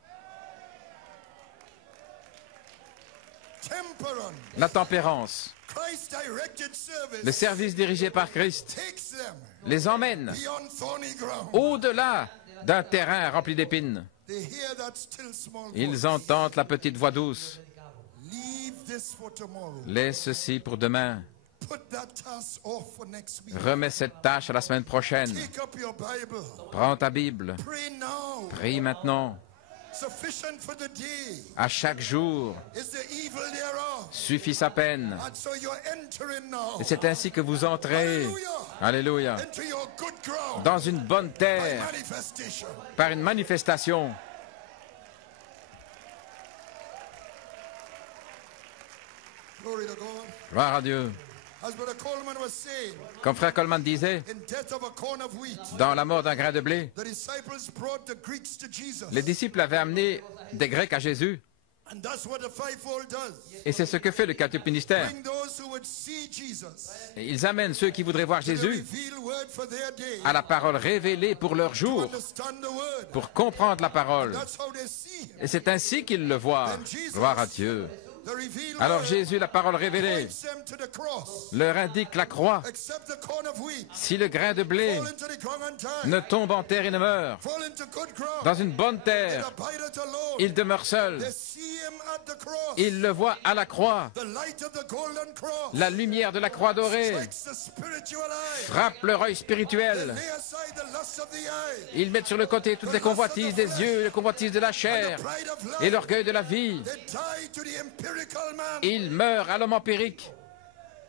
temperance, la tempérance, Christ-directed service le service dirigé par Christ, takes them les emmène beyond thorny ground. au-delà d'un terrain rempli d'épines. They hear that still small voice. Ils entendent la petite voix douce. Leave this for tomorrow. Laisse ceci pour demain. Put that task off for next week. Remets cette tâche à la semaine prochaine. Take up your Bible. Prends ta Bible. Pray now. Prie maintenant. Sufficient for the day À chaque jour is the evil thereof. suffit sa peine. And so you're entering now Et c'est ainsi que vous entrez, alléluia, into your good ground dans une bonne by terre manifestation. par une manifestation. Glory to God. Gloire à Dieu. As Brother Coleman was saying, Comme frère Coleman disait, in death of a corn of wheat, dans la mort d'un grain de blé, the disciples brought the Greeks to Jesus. les disciples avaient amené des Grecs à Jésus. And that's what the fivefold does. Et c'est ce que fait le quatuple ministère. Bring those who would see Jesus Et ils amènent ceux qui voudraient voir to the Jésus revealed word for their day, à la parole révélée pour leur to jour, understand the word. pour comprendre la parole. That's how they see him. Et c'est ainsi qu'ils le voient. Gloire à Dieu. The revealed Alors word Jésus, la parole révélée, points them to the cross. leur indique la croix. Except the corn of wheat Si le grain de blé fall into the ground and die, ne tombe en terre et ne meurt, fall into good ground, dans une bonne it terre, abideth alone. il demeure seul. They see him at the cross. Il le voit à la croix. The light of the golden cross La lumière de la croix dorée strikes the spiritual eye. frappe leur œil They spirituel. lay aside the lust of the eye, Ils mettent sur le côté toutes les convoitises des yeux, les convoitises de la chair the pride of et life. l'orgueil de la vie. They die to the empirical man, Ils meurent à l'homme empirique.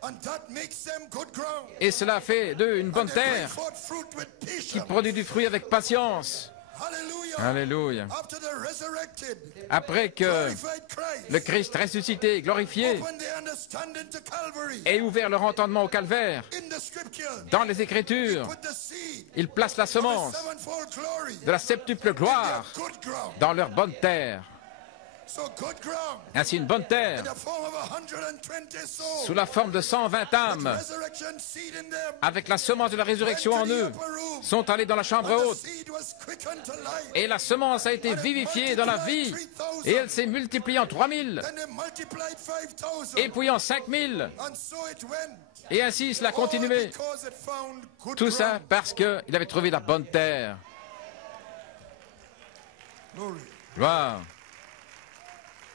and that makes them good ground. Et cela fait d'eux une bonne They bring terre forth fruit with qui patience. produit du fruit avec patience. Hallelujah. Alléluia. After the resurrected, Après que glorified Christ le Christ ressuscité, glorifié, opened their understanding to Calvary, ait ouvert leur entendement au calvaire, in the scripture, dans les Écritures, put the seed il place la of the semence sevenfold glory de la septuple gloire good ground. dans leur bonne terre. So good ground Ainsi, une bonne in terre, the form of 120 souls. sous la forme de 120 âmes, Resurrection seed in them. avec la semence de la résurrection en eux, sont allés dans la chambre The haute. seed was quickened to life. Et la semence a été vivifiée dans la vie. Et elle s'est multipliée en 3000, Then they multiplied 5,000. et puis en 5000. And so it went. Et ainsi, cela a All continué. because it found good Tout ça ground. parce qu'il avait trouvé la bonne terre. Glory. Gloire.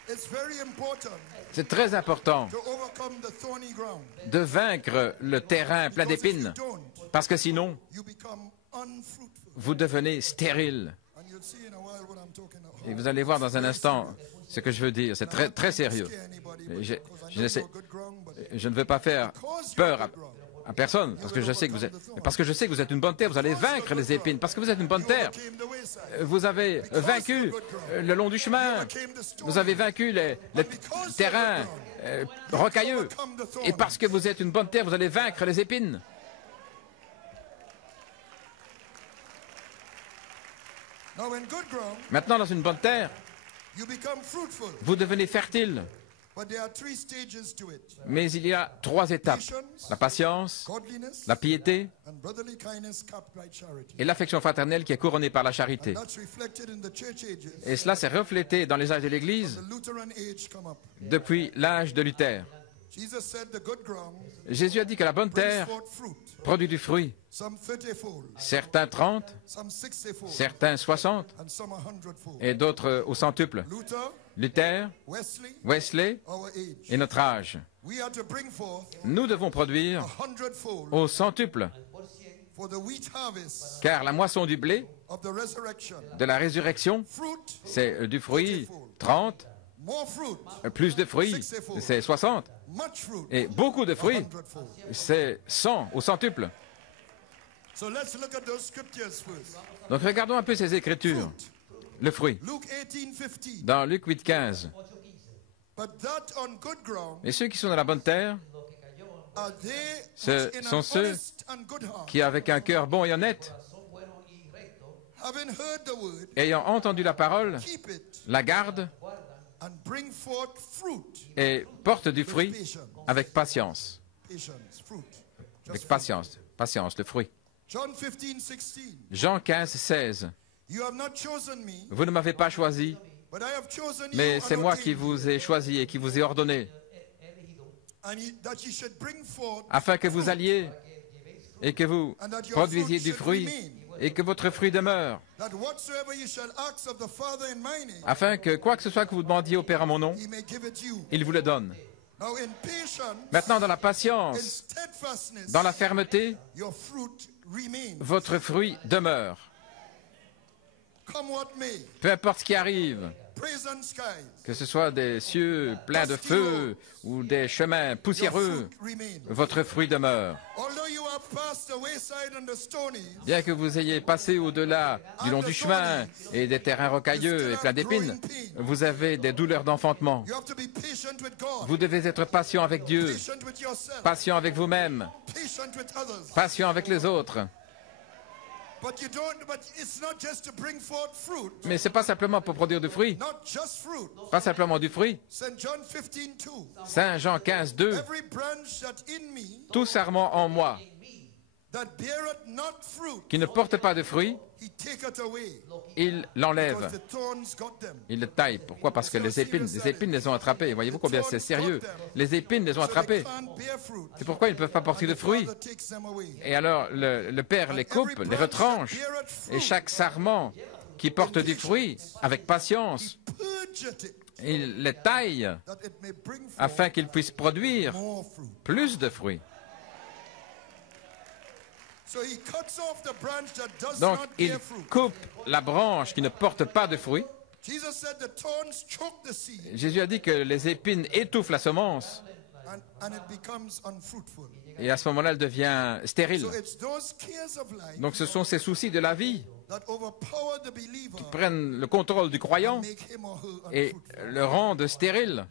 It's very important C'est très important to overcome the thorny ground. de vaincre le terrain plein Because if you d'épines, don't, parce que sinon, you become unfruitful. vous devenez stérile. And you'll see in a while what I'm talking about. Et vous allez voir dans un instant ce que je veux dire. C'est très, très sérieux. Scare anybody, Et but je- because I je know ne sais- you're good ground, but Je ne veux pas faire peur à personne, parce que je sais que vous êtes, parce que je sais que vous êtes une bonne terre. Vous allez vaincre les épines, parce que vous êtes une bonne you terre. overcame the wayside. Vous avez vaincu le long du chemin. Overcame the storm. Vous avez vaincu les terrains rocailleux. Overcome the Et thorn. parce que vous êtes une bonne terre, vous allez vaincre les épines. Now in good ground, Maintenant, dans une bonne terre, you become fruitful. vous devenez fertile. But there are 3 stages to it. Mais il y a 3 étapes. La patience, Godliness la piété and brotherly kindness capped by charity. et l'affection fraternelle qui est couronnée par la charité. That's reflected in the church ages. Et cela s'est reflété dans les âges de l'Église The Lutheran age come up. depuis l'âge de Luther. Jesus said the good ground Jésus a dit que la bonne brings terre forth fruit. produit du fruit. Some 30-fold, Certains 30, some 60-fold, certains 60 and some 100-fold. et d'autres au centuple. Luther, Luther, Wesley, Wesley our age. et notre âge. We are to bring forth Nous devons produire 100-fold au centuple, for the wheat harvest car la moisson du blé, of the resurrection. de la résurrection, Fruit, c'est du fruit 30, more fruit, plus de fruits, c'est 60, much fruit, et beaucoup de fruits, 100-fold. c'est 100 au centuple. So let's look at those scriptures first. Donc regardons un peu ces écritures. Le fruit. Luke 18:15. Dans Luc 8,15. But that on good ground Et ceux qui sont dans la bonne terre, are they Ce which in sont an ceux honest and good heart, qui avec un cœur bon et honnête, having heard the word, ayant entendu la parole, keep it la gardent and bring forth fruit. et portent du fruit avec patience. Patience, fruit. Avec Just fruit. patience. Patience, le fruit. John 15:16. Jean 15, 16. You have not chosen me, Vous ne m'avez pas choisi, but I have chosen you mais and c'est moi qui ordained you vous ai choisi et qui vous ai ordonné that ye should bring forth, afin que vous alliez et que vous and that your produisiez fruit du should fruit remain, et que votre fruit demeure, that whatsoever ye shall ask of the Father in my name, afin que quoi que ce soit que vous demandiez au Père en mon nom, he may give it you. il vous le donne. Now in patience, Maintenant, dans la in patience, steadfastness, dans la fermeté, your fruit remains. votre fruit demeure. Come what may, Peu importe ce qui arrive, praise and skies, que ce soit des cieux pleins de feu ou des chemins your poussiéreux, fruit remains. votre fruit demeure. Although you have passed the wayside and the stony, Bien que vous ayez passé au-delà du long du chemin et des terrains rocailleux et pleins d'épines, vous avez des douleurs d'enfantement. you have to be patient with God, Vous devez être patient avec Dieu, patient with yourself, patient avec vous-même, patient with others. patient avec les autres. But it's not just to bring forth fruit, Mais ce n'est pas simplement pour produire du fruit, not just fruit. pas simplement du fruit. St. John 15:2. Saint Jean 15, 2, Every branch that in me tout sarment en moi that beareth not fruit, qui ne porte pas de fruit, he taketh away, il because l'enlève, the thorns got them. il le taille. Pourquoi? Parce que les épines les ont attrapés. Voyez-vous combien c'est sérieux? Les épines les ont So they attrapés. can't bear fruit. C'est pourquoi ils ne peuvent pas porter de The fruits. Father takes them away. Et alors le Père les coupe, les retranche. Et chaque sarment qui porte du fruit, avec patience, Purgeth it, il les taille that it may bring forth afin qu'ils puissent produire more fruit. plus de fruits. So he cuts off the branch that does Donc not il bear fruit. coupe la branche qui ne porte pas de fruits. Jesus said the thorns choke the seed Jésus a dit que les épines étouffent la semence and it becomes unfruitful. et à ce moment-là, elle devient stérile. So it's those cares of life Donc ce sont ces soucis de la vie that overpower the believer, qui prennent le contrôle du croyant make him or her et unfruitful. le rendent stérile.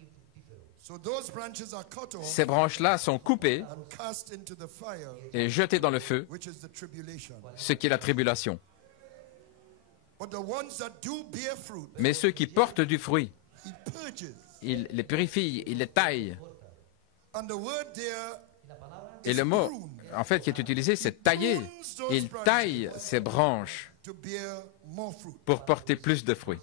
So those branches are cut off Ces branches-là sont coupées and cast into the fire, et jetées dans le feu, which is the tribulation. ce qui est la tribulation. But the ones that do bear fruit, Mais ceux qui portent du fruit, he purges. il les purifie, il les taille. And the word there Et le mot, en fait, qui est utilisé, c'est tailler. Il taille ces branches to bear more fruit. pour porter plus de fruits.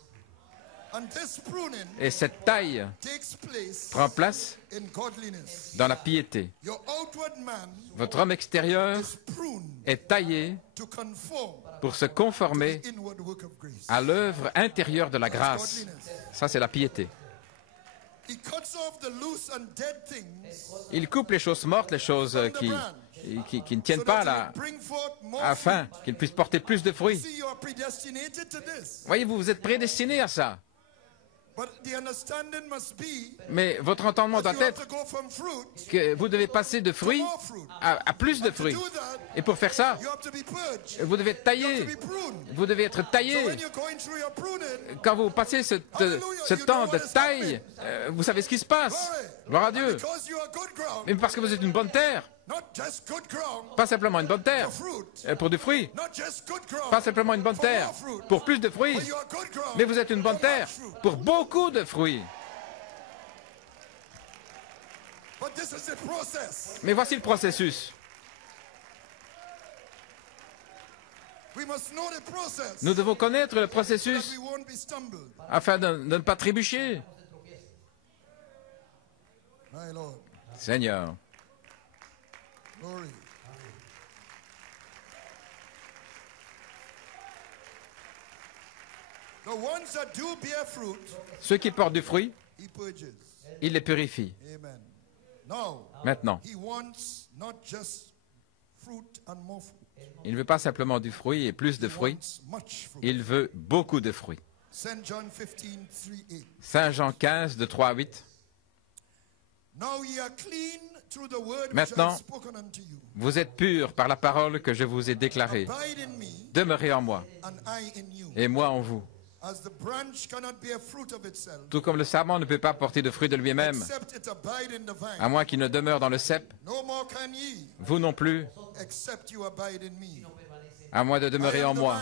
And this pruning Et cette taille takes place prend place in godliness. dans la piété. Your outward man Votre homme extérieur is pruned est taillé to conform pour se conformer to the inward work of grace. à l'œuvre intérieure de la grâce. Ça, c'est la piété. He cuts off the loose and dead things Il coupe les choses mortes, les choses qui ne tiennent pas là, bring forth more afin qu'ils puissent porter plus de fruits. fruit. See, you are predestinated to this. Voyez-vous, vous êtes prédestinés à ça. But the understanding must be Mais votre entendement that doit you have être to go from fruit que vous devez passer de to fruits more fruit. à plus de To fruits. do that, Et pour faire ça, you have to be purged. vous devez être You have taillé. to be pruned. Vous devez être So taillé. when you're going through your pruning, Quand vous passez ce temps de taille, vous savez ce qui se passe. Gloire à Dieu. because you are good ground, Mais parce que vous êtes une bonne terre, not just good ground pas simplement une bonne terre for fruit, pour du fruit, not just good ground pas simplement une bonne for terre more fruit, pour plus de fruits, but you are good ground mais vous êtes une bonne for terre much fruit. pour beaucoup de fruits. But this is the process. Mais voici le processus. We must know the process Nous devons connaître le that processus we won't be stumbled. afin de ne pas trébucher. My Lord, Seigneur, glory. The ones that do bear fruit, ceux qui portent du fruit, he purges. il les purifie. Amen. Now, Maintenant, he wants not just fruit and more fruit. il ne veut pas simplement du fruit et plus de He fruits, wants much fruit. il veut beaucoup de fruits. St. John 15:3-8. Saint Jean 15, de 3 à 8. Now ye are clean through the word which I Maintenant, have spoken unto you. Vous êtes purs par la parole que je vous ai déclarée. Abide in me, Demeurez en moi, and I in you. et moi en vous. As the branch cannot bear fruit of itself, Tout comme le sarment ne peut pas porter de fruits de lui-même, except it abide in the vine. à moins qu'il ne demeure dans le cep, No more can ye, vous non plus, except you abide in me. à moins de demeurer en moi.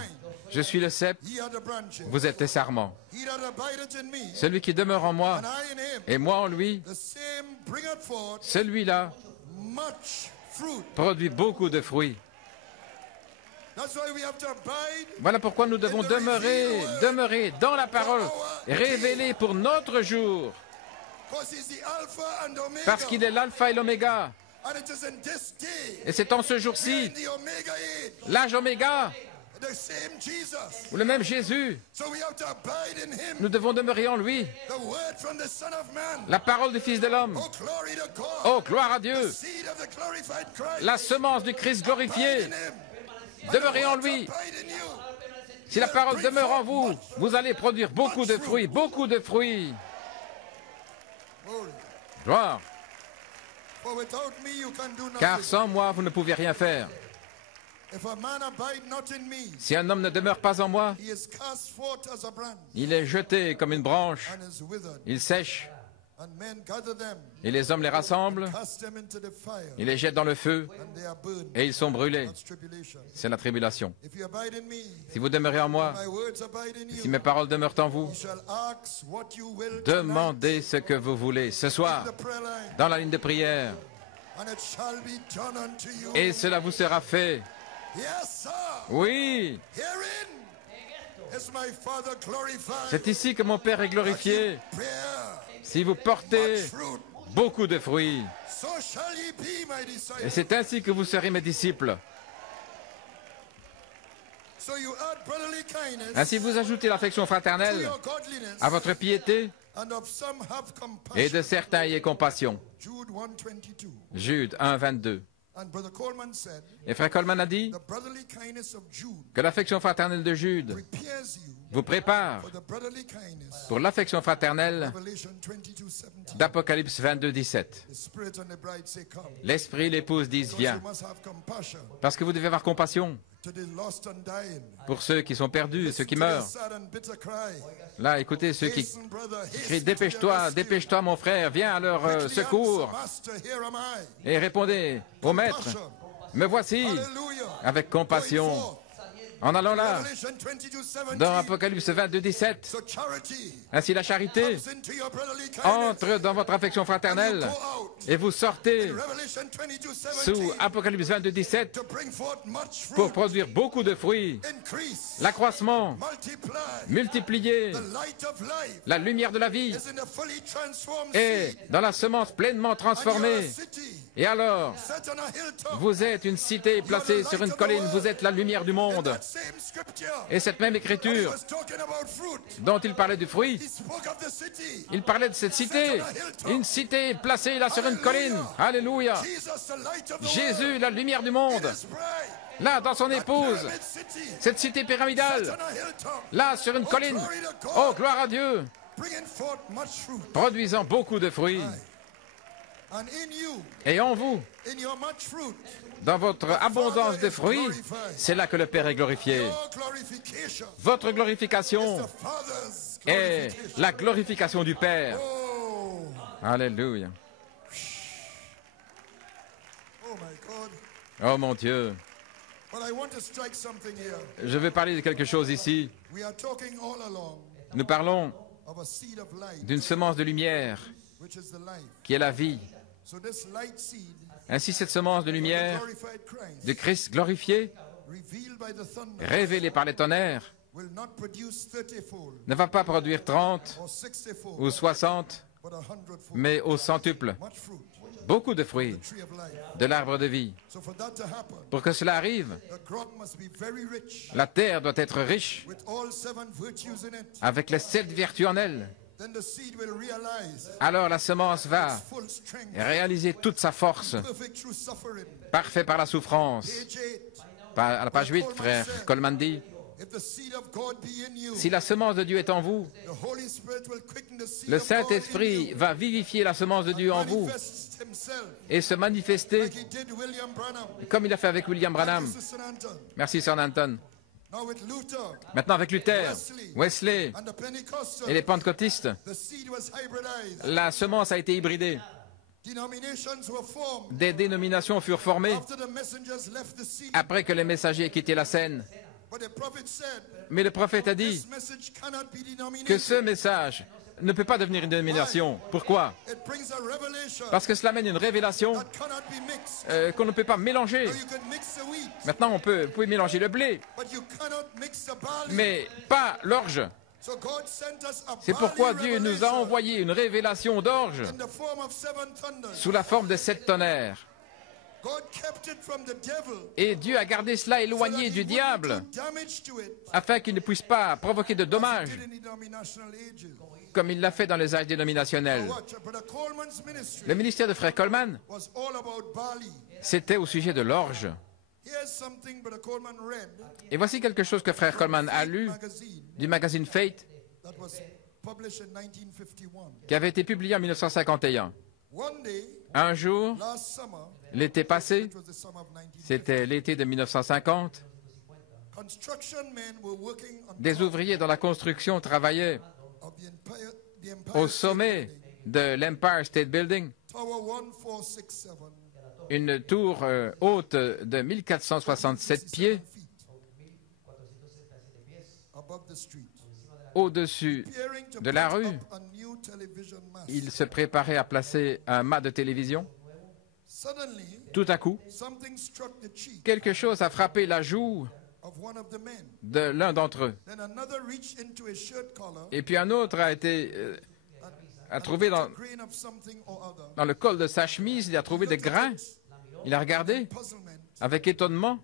Je suis le cep, Ye are the branches. vous êtes les sarments. He that abideth in me, Celui qui demeure en moi, and I in him, et moi en lui, the same bringeth forth celui-là much fruit. produit beaucoup de fruits. That's why we have to abide. Voilà pourquoi nous devons demeurer dans la parole, révélée pour notre jour. Because he's the Alpha and Omega. Parce qu'il est l'alpha et l'oméga. And it is in this day, Et c'est en ce in jour-ci, the Omega age, l'âge oméga, the same Jesus. ou le même Jésus, So we have to abide in him. nous devons demeurer en lui. The word from the Son of Man. La parole du Fils de l'homme. Oh, glory to God. Oh, gloire à The Dieu. seed of the glorified Christ. La semence du Christ glorifié. Abide in him. Demeurez en And the lui. words abide in you. Si la parole demeure en vous, vous allez produire beaucoup de fruits, beaucoup de fruits. Glory. Gloire. For without me you can do nothing. Car sans moi, vous ne pouvez rien faire. If a man abide not in me, Si un homme ne demeure pas en moi, he is cast forth as a branch il est jeté comme une branche, and is withered. il sèche, And men gather them, et les hommes les rassemblent, cast them into the fire, ils les jettent dans le feu, and they are burned. et ils sont brûlés. That's tribulation. C'est la tribulation. If you abide in me, Si vous demeurez en moi, my words abide in si you, mes paroles demeurent en vous, you shall ask what you will demandez ce que vous voulez ce soir, tonight in the prayer line, dans la ligne de prière, and it shall be done unto you. et cela vous sera fait. Yes, sir. Oui, Herein is my Father glorified. c'est ici que mon Père est glorifié. Prayer, Si vous portez fruit. beaucoup de fruits, So shall ye be my et disciples. c'est ainsi que vous serez mes disciples. So you add brotherly kindness Ainsi vous ajoutez l'affection to fraternelle your godliness, à votre piété, and of some have compassion. et de certains ayez compassion. Jude 1:22. Jude 1, 22. And Brother Coleman said, Et Frère Coleman a dit the brotherly kindness of Jude que l'affection fraternelle de Jude prepares you vous prépare for the brotherly kindness. pour l'affection fraternelle Revelation 22:17. d'Apocalypse 22, 17. The Spirit and the bride say, come. L'Esprit et l'épouse disent Because viens, you must have compassion parce que vous devez avoir compassion to the lost and dying. pour ceux qui sont perdus, ceux qui To the meurent. sad and bitter cry. Là, écoutez ceux qui Hasten, brother, hasten crient to dépêche-toi, their rescue. dépêche-toi mon frère, viens à leur Quickly secours. answer, Master, here am I. Et répondez au Maître, Compassion. me voici, Hallelujah. avec Going compassion. forth. En allant là, Revelation 22:17. dans Apocalypse 22, 17, So charity ainsi la charité comes into your brotherly kindness. entre dans votre affection And fraternelle you go out. et vous sortez Revelation 22:17. sous Apocalypse 22, 17 To bring forth much fruit. pour produire beaucoup de fruits, Increase. l'accroissement, Multiply. multiplier, The light of life la lumière de la vie is in a fully transformed est seed. dans la semence pleinement And you're a transformée. city Et alors, set on a hilltop. vous êtes une cité placée sur une colline, vous êtes la lumière du In monde. that same scripture, Et cette même he écriture was talking about fruit. dont il parlait du fruit, He spoke of the city. il parlait de cette cité, une cité placée là sur une colline. Alléluia. Jesus, the light of the Jésus, la lumière du world. monde, His bride. là dans son épouse, Pyramid city. cette cité Set pyramidale, on a hilltop. là sur une colline. Glory to God. Oh, gloire à Dieu, Bringing forth much fruit. produisant beaucoup de fruits. And in you, Et en vous, in your much fruit, dans votre abondance de fruits, c'est là que le Père est glorifié. your glorification, Votre glorification the Father's est glorification. la glorification du Père. Oh, Alléluia. oh my God. Oh mon Dieu. But I want to strike something here. Je vais parler de quelque chose ici. We are talking all along Nous parlons of a seed of light, d'une semence de lumière which is the life. qui est la vie. So this light seed, Ainsi, cette semence de the lumière glorified Christ, de Christ glorifié, revealed by the thunder, révélée par les tonnerres, will not produce 30-fold ne va pas produire 30 or 60-fold, ou 60, but 100-fold. mais au centuple. Much fruit, Beaucoup de fruits tree of life. de l'arbre de vie. So for that to happen, Pour que cela arrive, the ground must be very rich la terre doit être riche, with all 7 virtues in it. avec les 7 vertus en elle. Then the seed will realize Alors la semence va full strength, réaliser toute sa force, perfect through suffering. parfait par la souffrance. Page 8. À la page 8, frère Coleman dit, If the seed of God be in you, si la semence de Dieu est en vous, the Holy Spirit will quicken the seed le of God in Saint-Esprit you, va vivifier la semence de Dieu en vous manifest himself et se manifester like he did William Branham. comme il a fait avec William Branham. Thank you, Sister Anton. Merci, Sir Anton. Now with Luther Maintenant avec Luther, Wesley and the Pentecostals, et les pentecôtistes, the seed was hybridized. la semence a été hybridée. Denominations were formed Des dénominations furent formées after the messengers left the seed. après que les messagers quitté la scène. But the prophet said, Mais le prophète a this dit message cannot be denominated. que ce message ne peut pas devenir une dénomination. Pourquoi? It brings a revelation Parce que cela mène une révélation that cannot be mixed. qu'on ne peut pas mélanger. Now you can mix the wheat, Maintenant, vous pouvez mélanger le blé, but you cannot mix the barley. mais pas l'orge. So God sent us a C'est pourquoi barley Dieu nous a revelation envoyé une révélation d'orge in the form of 7 thunders. sous la forme de 7 tonnerres. God kept it from the devil Et Dieu a gardé cela so that éloigné he du wouldn't diable do damage to it afin qu'il ne puisse pas provoquer de as he dommages did in the denominational ages. comme il l'a fait dans les âges dénominationnels. Watch, Brother Coleman's ministry Le ministère de Frère Coleman, was all about barley. c'était au sujet de l'orge. Here's something Brother Coleman read Et voici quelque chose que Frère Coleman a lu magazine du magazine Fate that was published in 1951. qui avait été publié en 1951. One day, Un jour, last summer, l'été passé, it was the summer of 1950, c'était l'été de 1950, construction men were working on des ouvriers dans la construction travaillaient of the Empire au State sommet Building, de l'Empire State Building, Tower 1467, une tour haute de 1467 pieds above the street, au-dessus preparing to de la put rue. up a new television mast. Il se préparait à placer un mât de télévision. Suddenly, Tout à coup, something struck the cheek quelque chose a frappé la joue of one of the men. de l'un d'entre eux. Then another reached into his shirt collar Et puis un autre a trouvé a grain of something or other. dans le col de sa chemise, il a trouvé des grains. Il a regardé Puzzlement, avec étonnement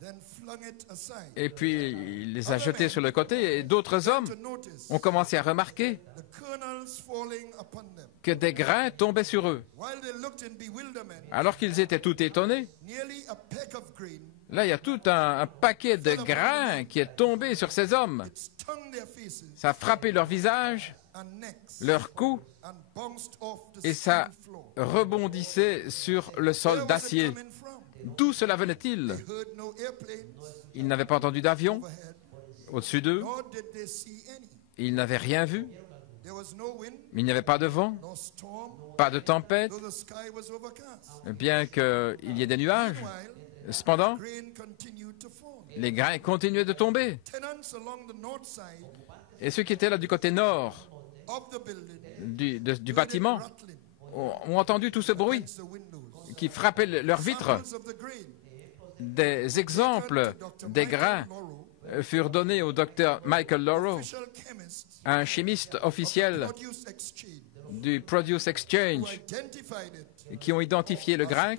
then flung it aside. et puis il les a jetés sur le côté. Et d'autres hommes To notice ont commencé à remarquer the kernels falling upon them. que des grains tombaient sur eux. While they looked in bewilderment, Alors qu'ils étaient tout étonnés, nearly a peck of grain, là il y a tout un paquet de grains qui est tombé sur ces hommes. it stung their faces Ça a frappé leur visage, and necks leur cou, and bounced off the et ça stone floor. rebondissait sur le Where sol was it d'acier. coming from? D'où cela venait-il? They heard no airplanes Ils n'avaient pas entendu d'avion overhead, au-dessus d'eux, nor did they see any. ils n'avaient rien vu, There was no wind, il n'y avait pas de vent, no storm, pas de tempête, though the sky was overcast. bien qu'il y ait des nuages. Meanwhile, Cependant, grain continued to fall. les grains continuaient de tomber. Tenants along the north side Et ceux qui étaient là du côté nord of the building du bâtiment rattling ont entendu tout ce bruit against the windows. qui frappait leurs vitres. Samples of the grain Des exemples des grains furent donnés au docteur Michael Lauro, official chemists un chimiste officiel produce exchange du Produce Exchange, identified it. qui ont identifié le grain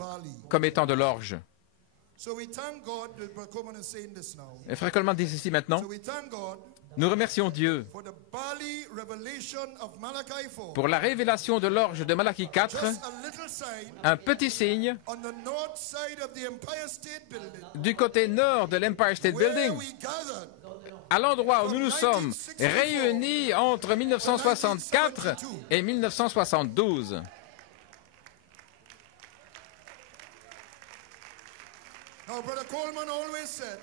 comme étant de l'orge. So we thank God, Brother Coleman is saying this now. Et Frère Coleman dit ceci maintenant. So we thank God Nous remercions Dieu for the barley revelation of Malachi 4. pour la révélation de l'orge de Malachie 4, Just a little sign un petit signe on the north side of the Empire State Building du côté nord de l'Empire State where Building, we gathered à l'endroit où nous nous sommes réunis entre 1964 et 1972. Now, Brother Coleman always said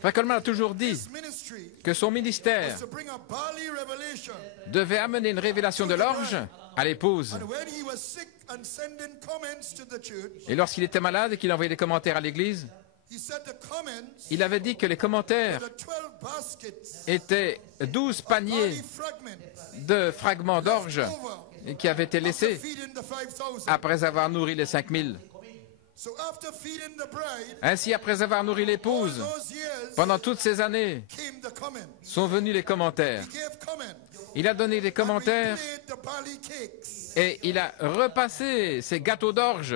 Frère Coleman a toujours dit his ministry que son ministère was to bring a barley revelation. devait amener une révélation de l'orge à l'épouse. And when he was sick and sending comments to the church, Et lorsqu'il était malade et qu'il envoyait des commentaires à l'église, he said the comments, il avait dit que les commentaires the 12 baskets, étaient 12 barley paniers fragments, de fragments d'orge over qui avaient été after laissés feeding the 5,000. après avoir nourri les 5000. So after feeding the bride, Ainsi, après avoir nourri all l'épouse, those years pendant toutes ces années, came the comments. sont venus les commentaires. He gave comments. Il a donné des And we commentaires played the barley cakes. et il a repassé ces gâteaux d'orge.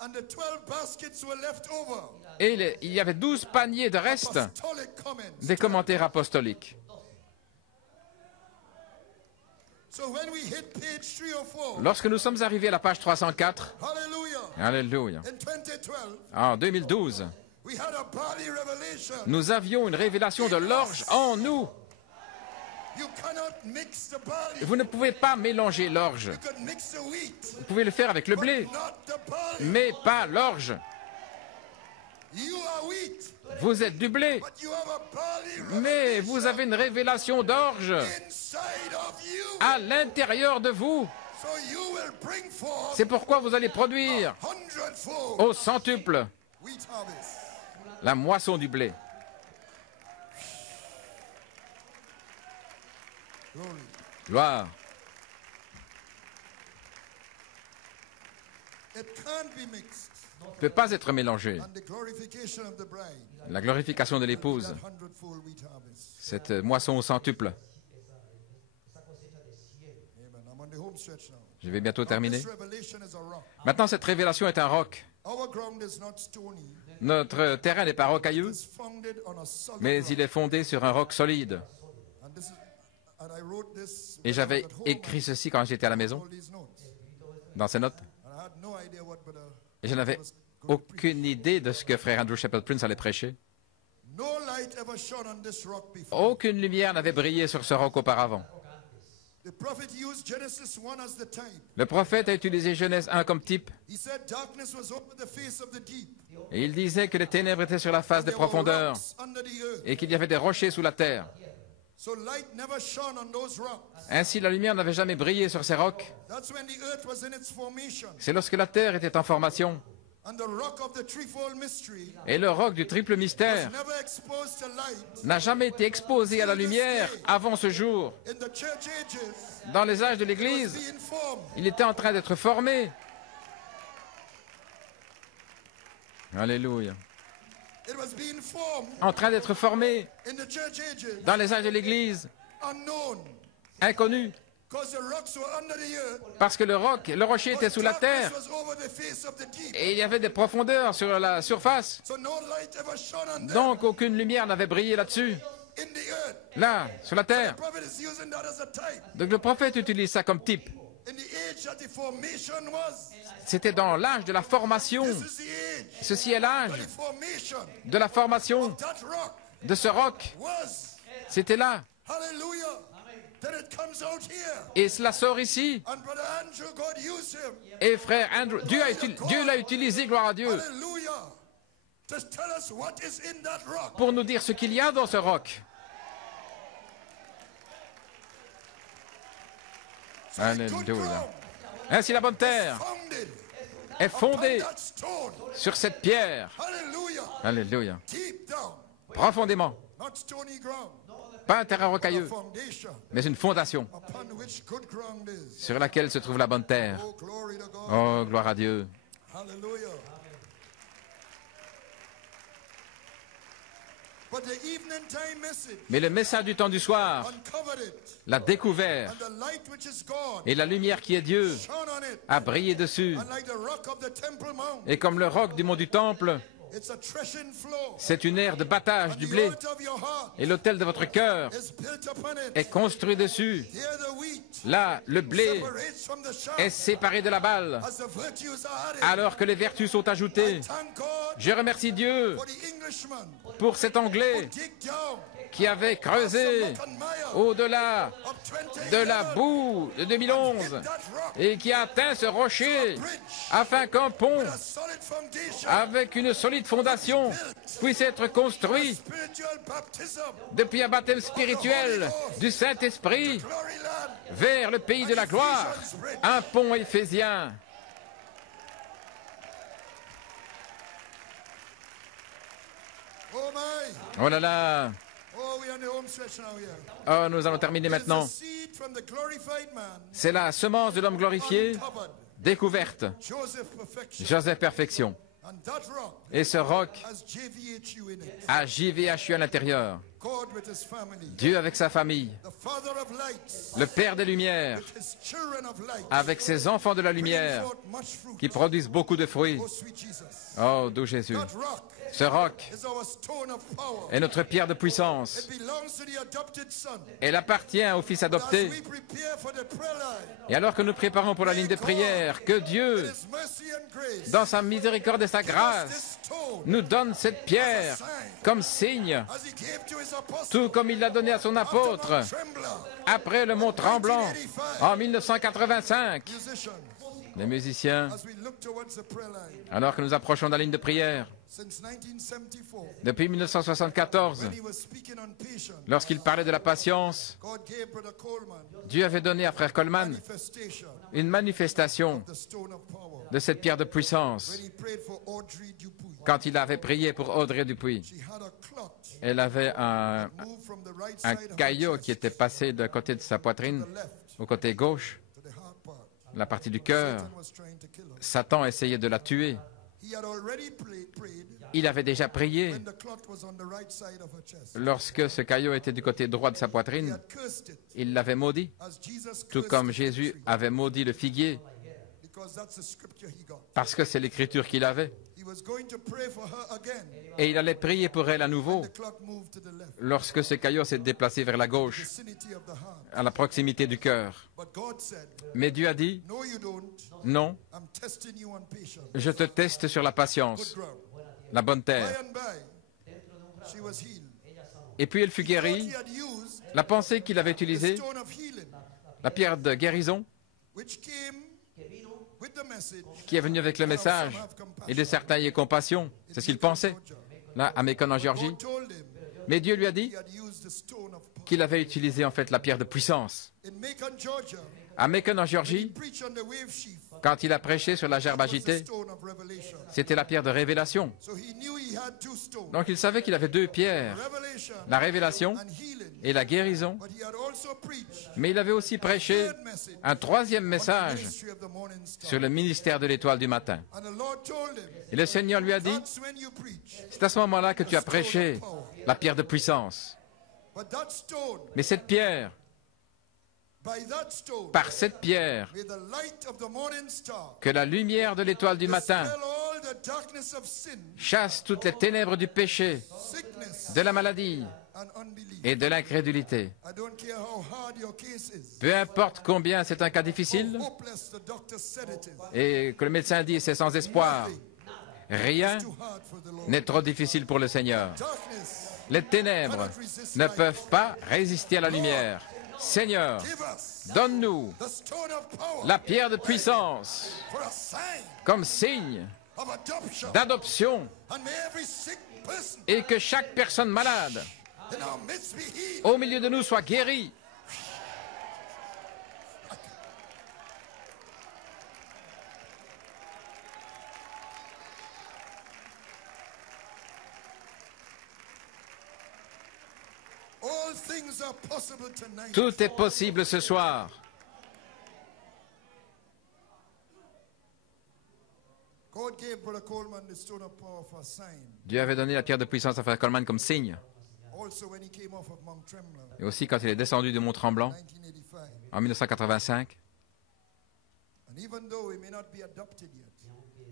And the 12 baskets were left over. Et il y avait 12 paniers de reste Apostolic comments. des commentaires apostoliques. So when we hit page 3 or 4, Lorsque nous sommes arrivés à la page 304, hallelujah, Alléluia, in 2012, en 2012, we had a barley revelation. nous avions une révélation de l'orge en nous. You cannot mix the barley. Vous ne pouvez pas mélanger l'orge. You can mix the wheat, Vous pouvez le faire avec le blé, not the barley. mais pas l'orge. You are wheat, Vous êtes du blé, but you have a barley mais vous avez une révélation d'orge inside of you. à l'intérieur de vous. So you will bring forth C'est pourquoi vous allez produire 100-fold au centuple wheat harvest. la moisson du blé. Glory. Gloire. It can't be mixed. Ne peut pas être mélangé. And the glorification of the bride, La glorification de l'épouse, that 100-fold wheat harvest. cette moisson au centuple. the home stretch now. Je vais bientôt Now, terminer. this revelation is a rock. Maintenant, cette révélation est un roc. Our ground is not stony. Notre terrain n'est pas rocailleux, It's founded on a solid mais rock. il est fondé sur un roc solide. And I wrote this Et when I j'avais was at home. écrit ceci quand j'étais à la maison, All these notes. dans ces notes. And I had no idea what Brother Et je n'avais was going to preach. aucune idée de ce que frère Andrew Shepherd Prince allait prêcher. No light ever shone on this rock before. Aucune lumière n'avait brillé sur ce roc auparavant. The prophet used Genesis 1 as the type. Le prophète a utilisé Genèse 1 comme type, He said darkness was over the face of the deep. et il disait que les ténèbres étaient sur la face des There were profondeurs, rocks under the earth. et qu'il y avait des rochers sous la terre. So light never shone on those rocks. Ainsi, la lumière n'avait jamais brillé sur ces rocs. That's when the earth was in its formation. C'est lorsque la terre était en formation. And the rock of the threefold mystery Et le roc du triple was mystère never exposed to light. n'a jamais été exposé à la lumière avant ce jour. In the church ages, Dans les âges de it was l'Église, being formed. il était en train d'être formé. Alléluia. It was being formed En train d'être formé in the church ages, dans les âges de l'Église, unknown. inconnu, Because the rocks were under the earth. parce que le rocher était sous la terre, Darkness was over the face of the deep. et il y avait des profondeurs sur la surface. So no light ever shone on them Donc aucune lumière n'avait brillé là-dessus, in the earth. là, sur la The terre. prophet is using that as a type. Donc le prophète utilise ça comme type. In the age that the formation was, C'était dans l'âge de la formation. this is the age Ceci est l'âge that the formation de la formation that rock de ce roc. was. C'était là. Hallelujah. Then it comes out here. Et cela sort ici. And Brother Andrew, God used him. Et frère Andrew, Dieu l'a utilisé, gloire à Dieu, Hallelujah. To tell us what is in that rock. pour nous dire ce qu'il y a dans ce roc. So the good Alléluia. ground Ainsi la bonne terre founded est upon fondée that stone. sur cette pierre. Hallelujah. Alléluia. Deep down. Profondément. Not stony ground. Pas un terrain A rocailleux, foundation mais une fondation upon which good ground is. sur laquelle se trouve la bonne terre. Oh, glory to God. Oh, gloire à Dieu. Hallelujah. But the evening time message Mais le message du temps du soir uncovered it. l'a découvert, And the light which is God et la lumière qui est Dieu shone on it. a brillé dessus. And like the rock of the temple mount, Et comme le roc du mont du Temple, it's a threshing floor. c'est une aire de battage du The blé. altar of your heart Et l'autel de votre cœur is built upon it. est construit dessus. Here the wheat Là, le blé separates from the chaff est séparé de la balle, as the virtues are added. alors que les vertus sont ajoutées. Thank God Je remercie Dieu for the Englishman pour cet Anglais dig down qui avait creusé au-delà of 20 de la boue de 2011 that rock et qui a atteint ce rocher afin qu'un pont a solid foundation, avec une solide fondation puisse être construit spiritual baptism, depuis un baptême spirituel du Saint-Esprit glory land. vers le pays de la gloire, un pont éphésien. Oh my. Oh là là, Oh, we're on the home stretch now here. oh, nous allons terminer It's maintenant. the seed from the glorified man, C'est la semence de l'homme glorifié, uncovered. découverte, Joseph perfection. Joseph perfection. And that rock Et ce roc has JVHU in it. a JVHU à l'intérieur. God with his family. Dieu avec sa famille, The Father of lights. le Père des Lumières, With his children of light. avec ses enfants de la lumière, Bringing forth much fruit. qui produisent beaucoup de fruits. Oh, sweet Jesus. Oh, doux Jésus. That rock Ce roc is our stone of power. est notre pierre de puissance. It belongs to the adopted son. Elle appartient au Fils As adopté. we prepare for the prayer line, Et alors que nous préparons pour la ligne de prière, que Dieu, His mercy and grace, dans sa miséricorde et sa grâce, this stone, nous donne cette pierre comme signe, as he gave to his apostles, tout comme il l'a donné à son apôtre Trembler, après le mont Tremblant en 1985. musicians, Les musiciens, as we look towards the prayer line, alors que nous approchons de la ligne de prière, since 1974, depuis 1974, when he was speaking on patience, lorsqu'il parlait de la patience, God gave Brother Coleman Dieu avait donné à Frère Coleman manifestation une manifestation of the stone of power. de cette pierre de puissance. When he prayed for Audrey Dupuy, Quand il avait prié pour Audrey Dupuis, she had a clot elle avait un moved from the right un side of her caillot chest qui était passé d'un côté de sa poitrine to the left, au côté gauche, to the heart part. la partie du cœur. Satan was trying to kill her. Satan essayait de la tuer. He had already prayed Il avait déjà prié when the clot was on the right side of her chest. lorsque ce caillot était du côté droit de sa He poitrine. had cursed it Il l'avait maudit, as Jesus tout cursed comme the Jésus fig tree, avait maudit le figuier, because that's the scripture he got. parce que c'est l'écriture qu'il avait. He was going to pray for her again. Et il allait prier pour elle à nouveau The clot moved to the left, lorsque ce caillot s'est déplacé vers la gauche, vicinity of the heart. à la proximité du cœur. But God said, Mais Dieu a dit, no, you don't. non, I'm testing you on patience. je te teste sur la Good patience, ground. la bonne By terre. and by, she was healed. Et puis elle fut He guérie. had used La pensée qu'il avait the utilisée, stone of healing, la pierre de guérison, which came with the message. qui est venue avec le message, et de certains y ait compassion. C'est ce qu'il pensait, là, à Macon en Géorgie. God told him Mais Dieu lui a dit he had used the stone of power. qu'il avait utilisé en fait la pierre de puissance. In Macon, Georgia, À Macon en he Géorgie, preached on the wave sheaf. quand il a prêché sur la gerbe Was the agitée, stone of revelation. c'était la pierre de révélation. So he knew he had two stones, Donc il savait qu'il avait deux pierres, revelation la révélation and healing. et la guérison. But he had also preached Mais il avait aussi prêché third message un troisième on the message ministry of the morning star. sur le ministère de l'étoile du matin. And the Lord told him, Et le Seigneur lui a dit, that's when you preach. c'est à ce moment-là que tu as prêché la pierre de puissance. But that stone, Mais cette pierre, by that stone, par cette pierre, may the light of the morning star que la lumière de l'étoile du matin dispel all the darkness of sin, chasse toutes les ténèbres du péché, sickness, de la maladie and unbelief. et de l'incrédulité. I don't care how hard your case is, Peu importe combien c'est un cas difficile how hopeless the doctor said it is. et que le médecin dit c'est sans espoir, rien Too hard for the Lord. n'est trop difficile pour le Seigneur. Darkness, Les ténèbres ne peuvent pas résister à la lumière. Seigneur, give us donne-nous the stone of power la pierre de puissance for a sign comme signe of adoption. d'adoption And may every sick person et que chaque personne malade in our midst be healed. au milieu de nous soit guérie. All things are possible tonight. Tout est possible ce soir. God gave Brother Coleman the stone of power for a sign. Dieu avait donné la pierre de puissance à Frère Coleman comme signe. Also when he came off of Mount Tremblant Et aussi quand il est descendu du Mont Tremblant 1985. en 1985. And even though he may not be adopted yet,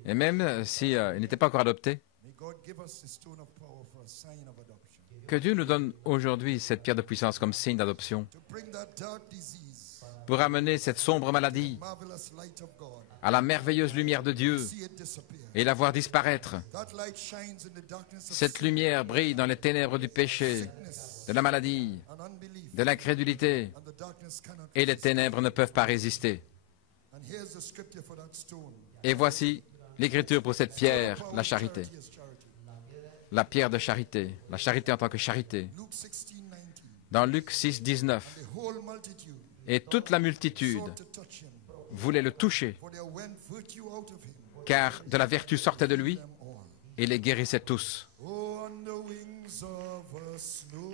Et même si il n'était pas encore adopté, may God give us the stone of power for a sign of adoption. que Dieu nous donne aujourd'hui cette pierre de puissance comme signe d'adoption To bring that dark disease, pour amener cette sombre maladie marvelous light of God, à la merveilleuse lumière de Dieu see it disappear. et la voir disparaître. That light shines in the darkness of Cette lumière brille dans les ténèbres du péché, sickness de la maladie, and unbelief, de l'incrédulité, and the darkness cannot. et les ténèbres ne peuvent pas résister. And here's the scripture for that stone. Et voici l'écriture pour cette pierre, la charité. Charity is charity. La pierre de charité, la charité en tant que charité. Luke 16:19. Dans Luc 6, 19, The whole multitude et toute la multitude sought to touch him, voulait le toucher, for there went virtue out of him, car de la vertu sortait de lui them all. et les guérissait tous. Oh, on the wings of a snow